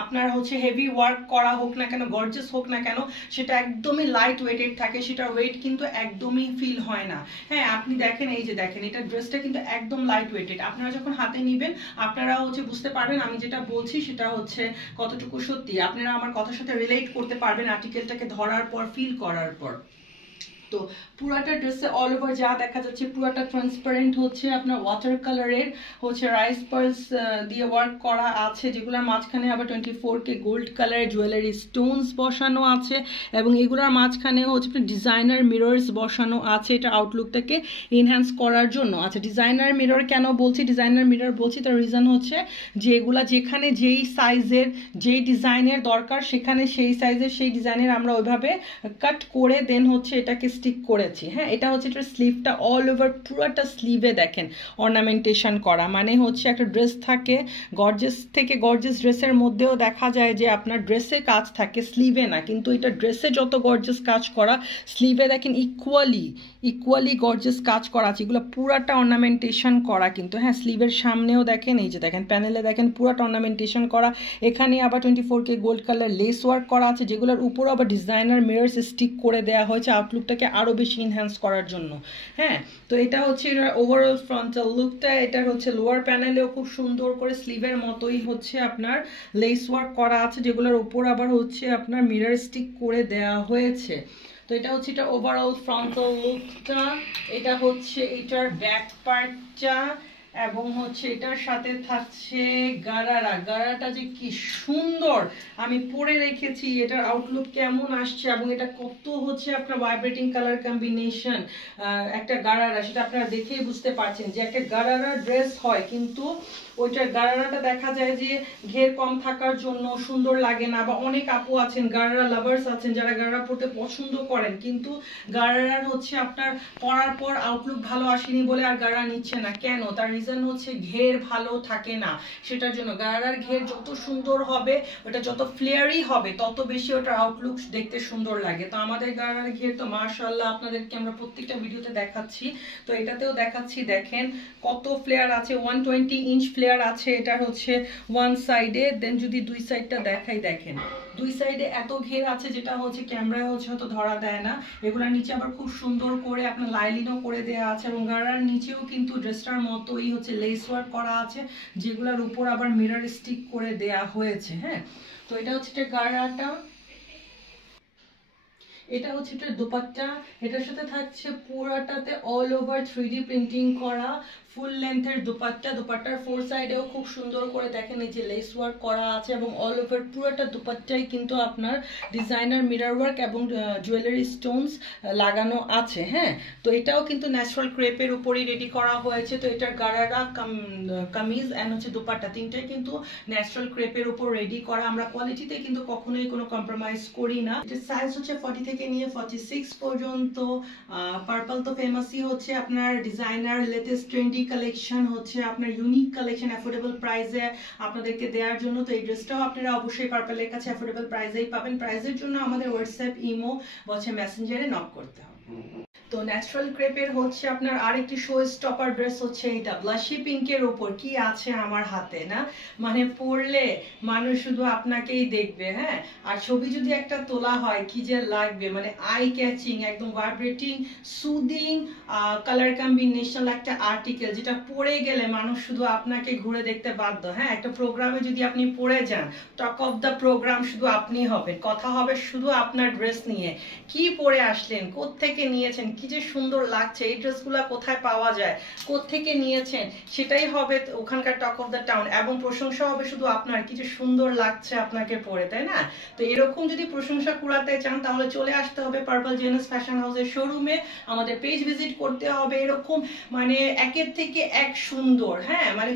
আপনার হচ্ছে হেভি ওয়ার্ক করা হোক না কেন, গর্জিয়াস হোক না কেন, সেটা একদমই লাইট ওয়েটেড থাকে, সেটার ওয়েট কিন্তু একদমই ফিল হয় না। হ্যাঁ, আপনি দেখেন, এই যে দেখেন এটা ড্রেসটা কিন্তু একদম লাইট ওয়েটেড, আপনারা যখন হাতে নেবেন আপনারা হচ্ছে বুঝতে পারবেন আমি যেটা বলছি সেটা হচ্ছে কতটুকু সত্যি, আপনারা আমার কথার সাথে রিলেট করতে পারবেন আর্টিকেলটাকে ধরার পর, ফিল করার পর। তো পুরাটা ড্রেসে অল ওভার যা দেখা যাচ্ছে পুরাটা ট্রান্সপারেন্ট হচ্ছে আপনার ওয়াটার কালারের হচ্ছে রাইস পার্লস দিয়ে ওয়ার্ক করা আছে, যেগুলোর মাঝখানে আবার 24K গোল্ড কালারের জুয়েলারি স্টোনস বসানো আছে এবং এগুলোর মাঝখানে হচ্ছে ডিজাইনার মিরর্স বসানো আছে, এটা আউটলুকটাকে এনহ্যান্স করার জন্য। আচ্ছা, ডিজাইনার মিরর কেন বলছি? ডিজাইনার মিরর বলছি তার রিজন হচ্ছে যে এগুলা যেখানে যেই সাইজের যেই ডিজাইনের দরকার সেখানে সেই সাইজের সেই ডিজাইনের আমরা ওইভাবে কাট করে দেন হচ্ছে এটাকে স্টিক করেছি। হ্যাঁ, এটা হচ্ছে এটার স্লিভটা অল ওভার পুরোটা স্লিভে দেখেন অর্নামেন্টেশন করা, মানে হচ্ছে একটা ড্রেস থাকে গর্জিয়াস থেকে গর্জিয়াস ড্রেসের মধ্যেও দেখা যায় যে আপনার ড্রেসে কাজ থাকে, স্লিভে না, কিন্তু এটা ড্রেসে যত গর্জিয়াস কাজ করা স্লিভে দেখেন ইকুয়ালি গর্জিয়াস কাজ করা আছে, এগুলো পুরাটা অর্নামেন্টেশন করা কিন্তু। হ্যাঁ, স্লিভের সামনেও দেখেন, এই যে দেখেন প্যানেলে দেখেন পুরাটা অর্নামেন্টেশন করা, এখানে আবার 24K gold colour less work করা আছে, যেগুলোর উপর আবার ডিজাইনার মিরর্স স্টিক করে দেওয়া হয়েছে আউটলুকটাকে আরো বেশি এনহ্যান্স করার জন্য। হ্যাঁ, তো এটা হচ্ছে এটার ওভারঅল ফ্রন্টাল লুকটা। এটার হচ্ছে লোয়ার প্যানেলেও খুব সুন্দর করে স্লিভের মতোই হচ্ছে আপনার লেস ওয়ার্ক করা আছে, যেগুলোর উপর আবার হচ্ছে আপনার মিরর স্টিক করে দেওয়া হয়েছে। তো এটা হচ্ছে এটা ওভারঅল ফ্রন্টাল লুকটা, এটা হচ্ছে এটার ব্যাক পার্টটা, এবং হচ্ছে এটার সাথে থাকছে গারাটা যে কি সুন্দর আমি পরে রেখেছি, এটার আউটলুক কেমন আসছে এবং এটা কত হচ্ছে আপনার ভাইব্রেটিং কালার কম্বিনেশন একটা গারারা, সেটা আপনারা দেখেই বুঝতে পারছেন যে একটা গারারা ড্রেস হয় কিন্তু ওইটার গারারাটা দেখা যায় যে ঘের কম থাকার জন্য সুন্দর লাগে না, বা অনেক আপু আছেন গারারা লাভার্স আছেন যারা গারারা পরতে পছন্দ করেন কিন্তু গারারার হচ্ছে আপনার পরার পর আউটলুক ভালো আসেনি বলে আর গারারা নিচ্ছে না। কেন? তার রিজন হচ্ছে ঘের ভালো থাকে না, সেটার জন্য গারারার ঘের যত সুন্দর হবে, ওটা যত ফ্লেয়ারি হবে তত বেশি ওটার আউটলুক দেখতে সুন্দর লাগে। তো আমাদের গারারার ঘের তো মাশাআল্লাহ আপনাদেরকে আমরা প্রত্যেকটা ভিডিওতে দেখাচ্ছি, তো এটাতেও দেখাচ্ছি, দেখেন কত ফ্লেয়ার আছে, 120 ইঞ্চ ফ্লেয়ার আছে এটার হচ্ছে ওয়ান সাইডে। দেন যদি দুই সাইডটা দেখাই, দেখেন দুই সাইডে এত ঘের আছে যেটা হচ্ছে ক্যামেরায় হচ্ছে হয়তো ধরা দেয় না। এগুলোর নিচে আবার খুব সুন্দর করে আপনার লাইলিনও করে দেওয়া আছে, এবং গারার নিচেও কিন্তু ড্রেসটার মতোই হচ্ছে লেস ওয়ার্ক করা আছে, যেগুলোর উপর আবার মিরর স্টিক করে দেয়া হয়েছে। হ্যাঁ, তো এটা হচ্ছে গারাটা, এটা হচ্ছে এটা দোপাট্টা, এটার সাথে থাকছে পুরাটাতে অল ওভার 3D প্রিন্টিং করা ফুল লেন্থের দোপাট্টা। দোপাট্টার ফোর সাইডেও খুব সুন্দর করে দেখেন এই যে লেস ওয়ার্ক করা আছে, এবং অল ওভার পুরোটা দোপাট্টাই কিন্তু আপনার ডিজাইনার মিরর ওয়ার্ক এবং জুয়েলারি স্টোনস লাগানো আছে। হ্যাঁ, তো এটাও কিন্তু ন্যাচারাল ক্রেপের উপরই রেডি করা হয়েছে। তো এটার গারারা কামিজ এন্ড হচ্ছে দোপাট্টা তিনটাই কিন্তু ন্যাচারাল ক্রেপের উপর রেডি করা। আমরা কোয়ালিটিতে কিন্তু কখনোই কোনো কম্প্রোমাইজ করি না। এটার সাইজ হচ্ছে 40 থেকে নিয়ে 46 পর্যন্ত। পার্পল তো ফেমাসই হচ্ছে আপনার ডিজাইনার লেটেস্ট ট্রেন্ডি কালেকশন, হচ্ছে আপনার ইউনিক কালেকশন অ্যাফোর্ডেবল প্রাইসে আপনাদেরকে দেওয়ার জন্য। তো এই ড্রেসটাও আপনারা অবশ্যই পার্পলের কাছে অ্যাফোর্ডেবল প্রাইসেই পাবেন। প্রাইসের জন্য আমাদের হোয়াটসঅ্যাপ, ইমো বা মেসেঞ্জারে নক করতে হবে। তো ন্যাচারাল ক্রেপের হচ্ছে আপনার আরেকটি শো স্টপার ড্রেস হচ্ছে এটা ব্লাশি পিঙ্কের উপর কি আছে আমার হাতে, না মানে পরলে মানুষ শুধু আপনাকেই দেখবে। হ্যাঁ, আর ছবি যদি একটা তোলা হয় কি যে লাগবে, মানে আই ক্যাচিং, একদম ভাইব্রেটিং, সুদিং কালার কম্বিনেশন একটা আর্টিকেল, যেটা পরে গেলে মানুষ শুধু আপনাকে ঘুরে দেখতে বাধ্য। হ্যাঁ, একটা প্রোগ্রামে যদি আপনি পরে যান, টক অফ দ্য প্রোগ্রাম শুধু আপনি হবেন, কথা হবে শুধু আপনার ড্রেস নিয়ে, কি পরে আসলেন, কোত্থেকে নিয়েছেন, কি যে সুন্দর লাগছে, এই ড্রেসগুলো কোথায় পাওয়া যায়, কোত্থেকে নিয়েছেন, সেটাই হবে ওখানকার টক অফ দ্য টাউন, এবং প্রশংসা হবে শুধু আপনার, কি যে সুন্দর লাগছে আপনাকে পরে, তাই না? তো এরকম যদি প্রশংসা কুড়াতে চান তাহলে চলে আসতে হবে পার্পল জেনাস ফ্যাশন হাউসের শোরুমে, আমাদের পেজ ভিজিট করতে হবে। এরকম মানে একের থেকে এক সুন্দর, হ্যাঁ মানে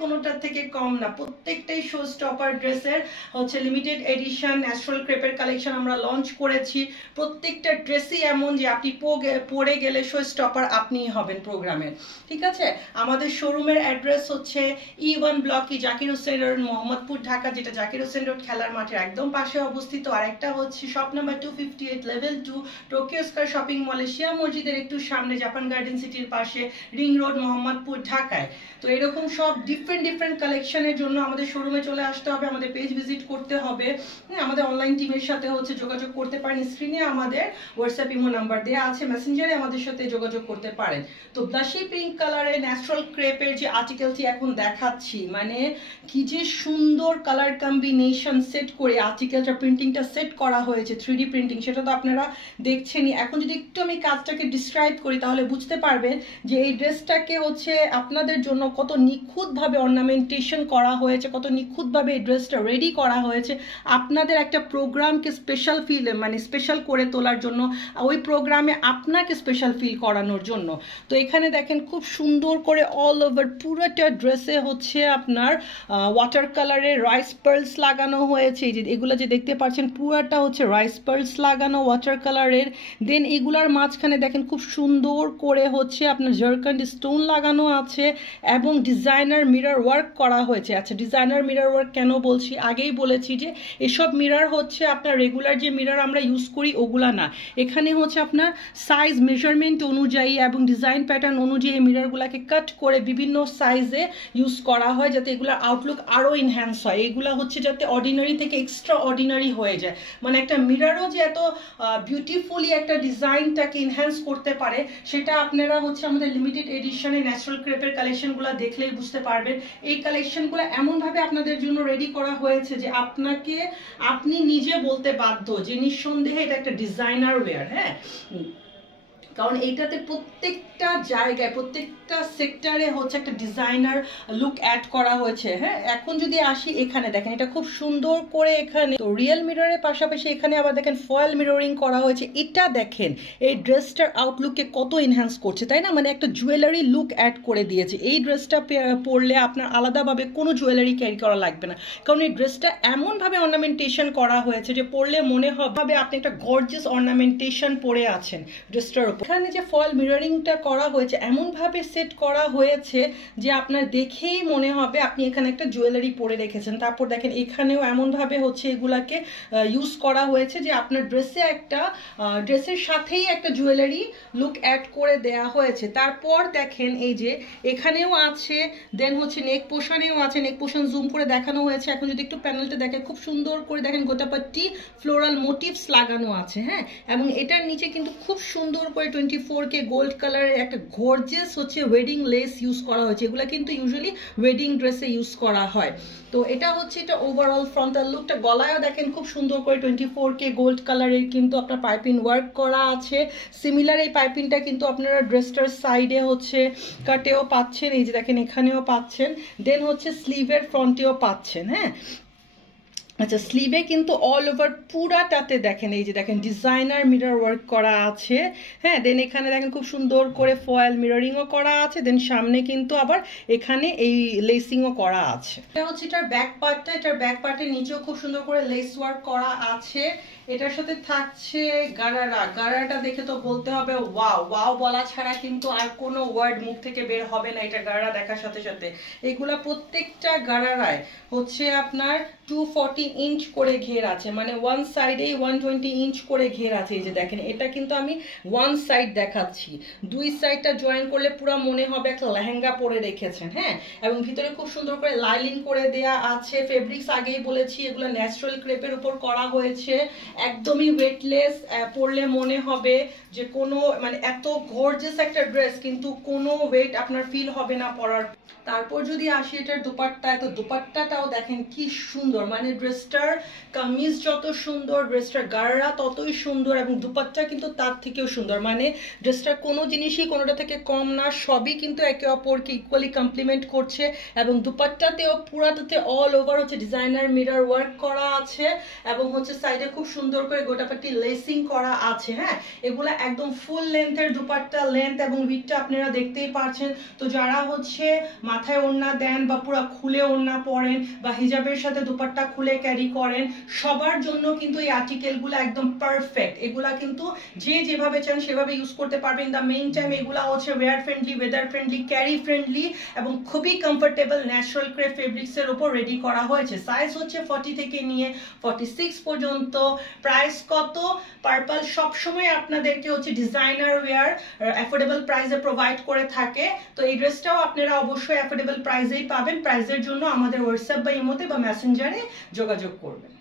কোনোটার থেকে কম না, প্রত্যেকটাই শো স্টপার ড্রেসের হচ্ছে লিমিটেড এডিশন ন্যাচারাল ক্রেপের কালেকশন আমরা লঞ্চ করেছি। প্রত্যেকটা ড্রেসই এমন যে আপনি পরে গেলে শো স্টপার আপনিই হবেন প্রোগ্রামের। ঠিক আছে, আমাদের শোরুমের অ্যাড্রেস হচ্ছে E1 block, Zakir Hossain road, Mohammadpur, Dhaka, যেটা জাকির হোসেন রোড খেলার মাঠের একদম পাশে অবস্থিত। আর একটা হচ্ছে shop number 258 level 2 Tokyo square shopping মলে, শিয়া মসজিদের একটু সামনে, জাপান গার্ডেন সিটির পাশে, রিং রোড, মোহাম্মদপুর, ঢাকায়। তো এরকম সব ডিফারেন্ট কালেকশনের জন্য আমাদের শোরুমে চলে আসতে হবে, আমাদের পেজ ভিজিট করতে হবে। আমাদের অনলাইন টিমের সাথে হচ্ছে যোগাযোগ করতে পারেন, স্ক্রিনে আমাদের হোয়াটসঅ্যাপ ইমো নাম্বার দেওয়া আছে, মেসেঞ্জারে আমাদের সাথে যোগাযোগ করতে পারেন। তো ব্লাশি পিঙ্ক কালারের ন্যাচারাল ক্রেপের যে আর্টিকেলটি এখন দেখাচ্ছি, মানে কি যে সুন্দর কালার কম্বিনেশন সেট করে আর্টিকেলটা প্রিন্টিংটা সেট করা হয়েছে, 3D প্রিন্টিং, সেটা তো আপনারা দেখছেনই। এখন যদি একটু আমি কাজটাকে ডিসক্রাইব করি তাহলে বুঝতে পারবেন যে এই ড্রেসটাকে হচ্ছে আপনাদের জন্য কত নিখুঁতভাবে অর্নামেন্টেশন করা হয়েছে, কত নিখুঁতভাবে এই ড্রেসটা রেডি করা হয়েছে আপনাদের একটা প্রোগ্রামকে স্পেশাল ফিল, মানে স্পেশাল করে তোলার জন্য, ওই প্রোগ্রামে আপনাকে স্পেশাল ফিল করানোর জন্য। তো এখানে দেখেন খুব সুন্দর করে অল ওভার পুরোটা ড্রেসে হচ্ছে আপনার ওয়াটার কালারের রাইস পার্লস লাগানো হয়েছে। এই যে এগুলো যে দেখতে পাচ্ছেন পুরোটা হচ্ছে রাইস পার্লস লাগানো ওয়াটার কালারের। দেন এগুলার মাঝখানে দেখেন খুব সুন্দর করে হচ্ছে আপনার জারকান্ড স্টোন লাগানো আছে এবং ডিজাইনার মিরর ওয়ার্ক করা হয়েছে। আচ্ছা, ডিজাইনার মিরর ওয়ার্ক কেন বলছি, আগেই বলেছি যে এসব মিরর হচ্ছে আপনার রেগুলার যে মিরর আমরা ইউজ করি ওগুলা না, এখানে হচ্ছে আপনার আপনার সাইজ মেজারমেন্ট অনুযায়ী এবং ডিজাইন প্যাটার্ন অনুযায়ী এই মিররগুলোকে কাট করে বিভিন্ন সাইজে ইউজ করা হয়, যাতে এগুলোর আউটলুক আরও এনহ্যান্স হয়। এগুলো হচ্ছে যাতে অর্ডিনারি থেকে এক্সট্রা অর্ডিনারি হয়ে যায়, মানে একটা মিররও যে এত বিউটিফুলি একটা ডিজাইনটাকে এনহ্যান্স করতে পারে, সেটা আপনারা হচ্ছে আমাদের লিমিটেড এডিশনে ন্যাচারাল ক্রেপের কালেকশনগুলো দেখলেই বুঝতে পারবেন। এই কালেকশনগুলো এমনভাবে আপনাদের জন্য রেডি করা হয়েছে যে আপনি নিজে বলতে বাধ্য যে নিঃসন্দেহে এটা একটা ডিজাইনার ওয়্যার। হ্যাঁ, কারণ এইটাতে প্রত্যেকটা জায়গায় প্রত্যেকটা সেক্টরে হচ্ছে একটা ডিজাইনার লুক অ্যাড করা হয়েছে। হ্যাঁ, এখন যদি আসি এখানে দেখেন, এটা খুব সুন্দর করে এখানে তো রিয়েল মিররের পাশাপাশি এখানে আবার দেখেন ফয়েল মিররিং করা হয়েছে। এটা দেখেন এই ড্রেসটার আউটলুককে কত এনহ্যান্স করছে, তাই না? মানে একটা জুয়েলারি লুক অ্যাড করে দিয়েছে। এই ড্রেসটা পরলে আপনার আলাদাভাবে কোনো জুয়েলারি ক্যারি করা লাগবে না, কারণ এই ড্রেসটা এমনভাবে অর্নামেন্টেশন করা হয়েছে যে পরলে মনে হবে আপনি একটা গর্জিয়াস অর্নামেন্টেশন পরে আছেন ড্রেসটার উপর। এখানে যে ফয়েল মিররিংটা করা হয়েছে এমনভাবে সেট করা হয়েছে যে আপনার দেখেই মনে হবে আপনি এখানে একটা জুয়েলারি পরে রেখেছেন। তারপর দেখেন এখানেও এমনভাবে হচ্ছে এগুলাকে ইউজ করা হয়েছে যে আপনার ড্রেসের সাথেই একটা জুয়েলারি লুক অ্যাড করে দেয়া হয়েছে। তারপর দেখেন এই যে এখানেও আছে, দেন হচ্ছে নেক পোশনেও আছে। নেক পোশন জুম করে দেখানো হয়েছে। এখন যদি একটু প্যানেলটা দেখেন, খুব সুন্দর করে দেখেন গোটাপাট্টি ফ্লোরাল মোটিভস লাগানো আছে। হ্যাঁ, এবং এটার নিচে কিন্তু খুব সুন্দর করে 24K গোল্ড কালারের একটা গর্জিয়াস হচ্ছে ওয়েডিং লেস ইউজ করা হয়েছে। এগুলো কিন্তু ইউজুয়ালি ওয়েডিং ড্রেসে ইউজ করা হয়। তো এটা হচ্ছে এটা ওভারঅল ফ্রন্টাল লুকটা। গলায়ও দেখেন খুব সুন্দর করে 24K গোল্ড কালারের কিন্তু আপনার পাইপিং ওয়ার্ক করা আছে। সিমিলার এই পাইপিংটা কিন্তু আপনারা ড্রেসটার সাইডে হচ্ছে কাটেও পাচ্ছেন, এই যে দেখেন এখানেও পাচ্ছেন, দেন হচ্ছে স্লিভের ফ্রন্টেও পাচ্ছেন। হ্যাঁ, আচ্ছা, স্লিভে কিন্তু অল ওভার পুরাটাতে দেখেন এই যে দেখেন ডিজাইনার মিরর ওয়ার্ক করা আছে। হ্যাঁ, দেন এখানে দেখেন খুব সুন্দর করে ফয়েল মিররিংও করা আছে। দেন সামনে কিন্তু আবার এখানে এই লেসিংও করা আছে। এটা হচ্ছে এটার ব্যাক পার্টটা। এটার ব্যাক পার্টের নিচেও খুব সুন্দর করে লেস ওয়ার্ক করা আছে। এটার সাথে থাকছে গারাটা দেখে তো বলতে হবে ওয়াও। ওয়াও বলা ছাড়া কিন্তু আর কোনো ওয়ার্ড মুখ থেকে বের হবে না এটা গারা দেখার সাথে সাথে। এগুলা প্রত্যেকটা গারারায় হচ্ছে আপনার 240 ইঞ্চ করে ঘের আছে, মানে ওয়ান সাইডেই 120 ইঞ্চ করে ঘের আছে। এই যে দেখেন এটা কিন্তু আমি ওয়ান সাইড দেখাচ্ছি, দুই সাইডটা জয়েন করলে পুরো মনে হবে একটা লেহেঙ্গা পরে রেখেছেন। হ্যাঁ, এবং ভিতরে খুব সুন্দর করে লাইলিং করে দেয়া আছে। ফেব্রিক্স আগেই বলেছি এগুলো ন্যাচারাল ক্রেপের উপর করা হয়েছে, একদমই ওয়েটলেস। পরলে মনে হবে যে কোনো মানে এত গর্জিয়াস একটা ড্রেস কিন্তু কোনো ওয়েট আপনার ফিল হবে না পরার। তারপর যদি আসি এটার দুপাট্টা, তো দুপাট্টাটাও দেখেন কি সুন্দর, মানে ড্রেসটার কামিজ যত সুন্দর ড্রেসটার গাড়া ততই সুন্দর, এবং দুপাট্টা কিন্তু তার থেকেও সুন্দর। মানে ড্রেসটার কোনো জিনিসই কোনোটা থেকে কম না, সবই কিন্তু একে অপরকে ইকুয়ালি কমপ্লিমেন্ট করছে। এবং দুপাট্টাতেও পুরাটাতে অল ওভার হচ্ছে ডিজাইনার মিরর ওয়ার্ক করা আছে, এবং হচ্ছে সাইডে খুব সুন্দর করে গোটাপাটি লেসিং করা আছে। হ্যাঁ, এগুলা একদম ফুল লেন্থের দুপাট্টা, লেন্থ এবং উইডথটা আপনারা দেখতেই পাচ্ছেন। তো যারা হচ্ছে মাথায় ওড়না দেন বা পুরো খুলে ওড়না পরেন বা হিজাবের সাথে দুপাট্টা খুলে ক্যারি করেন, সবার জন্য কিন্তু এই আর্টিকেলগুলো একদম পারফেক্ট। এগুলা কিন্তু যে যেভাবে চান সেভাবে ইউজ করতে পারবেন। দ্য মেইন টাইম এগুলা হচ্ছে wear friendly, weather friendly, carry friendly এবং খুবই কমফোর্টেবল ন্যাচারাল ক্রেপ ফেব্রিক্সের উপর রেডি করা হয়েছে। সাইজ হচ্ছে 40 থেকে নিয়ে 46 পর্যন্ত। প্রাইস কত? পার্পল সবসময় আপনাদেরকে হচ্ছে ডিজাইনার ওয়্যার অ্যাফোর্ডেবল প্রাইসে প্রোভাইড করে থাকে। তো এই ড্রেসটাও আপনারা অবশ্যই অ্যাফোর্ডেবল প্রাইসেই পাবেন। প্রাইসের জন্য আমাদের হোয়াটসঅ্যাপ বা ইমোতে বা মেসেঞ্জারে যোগাযোগ করবেন।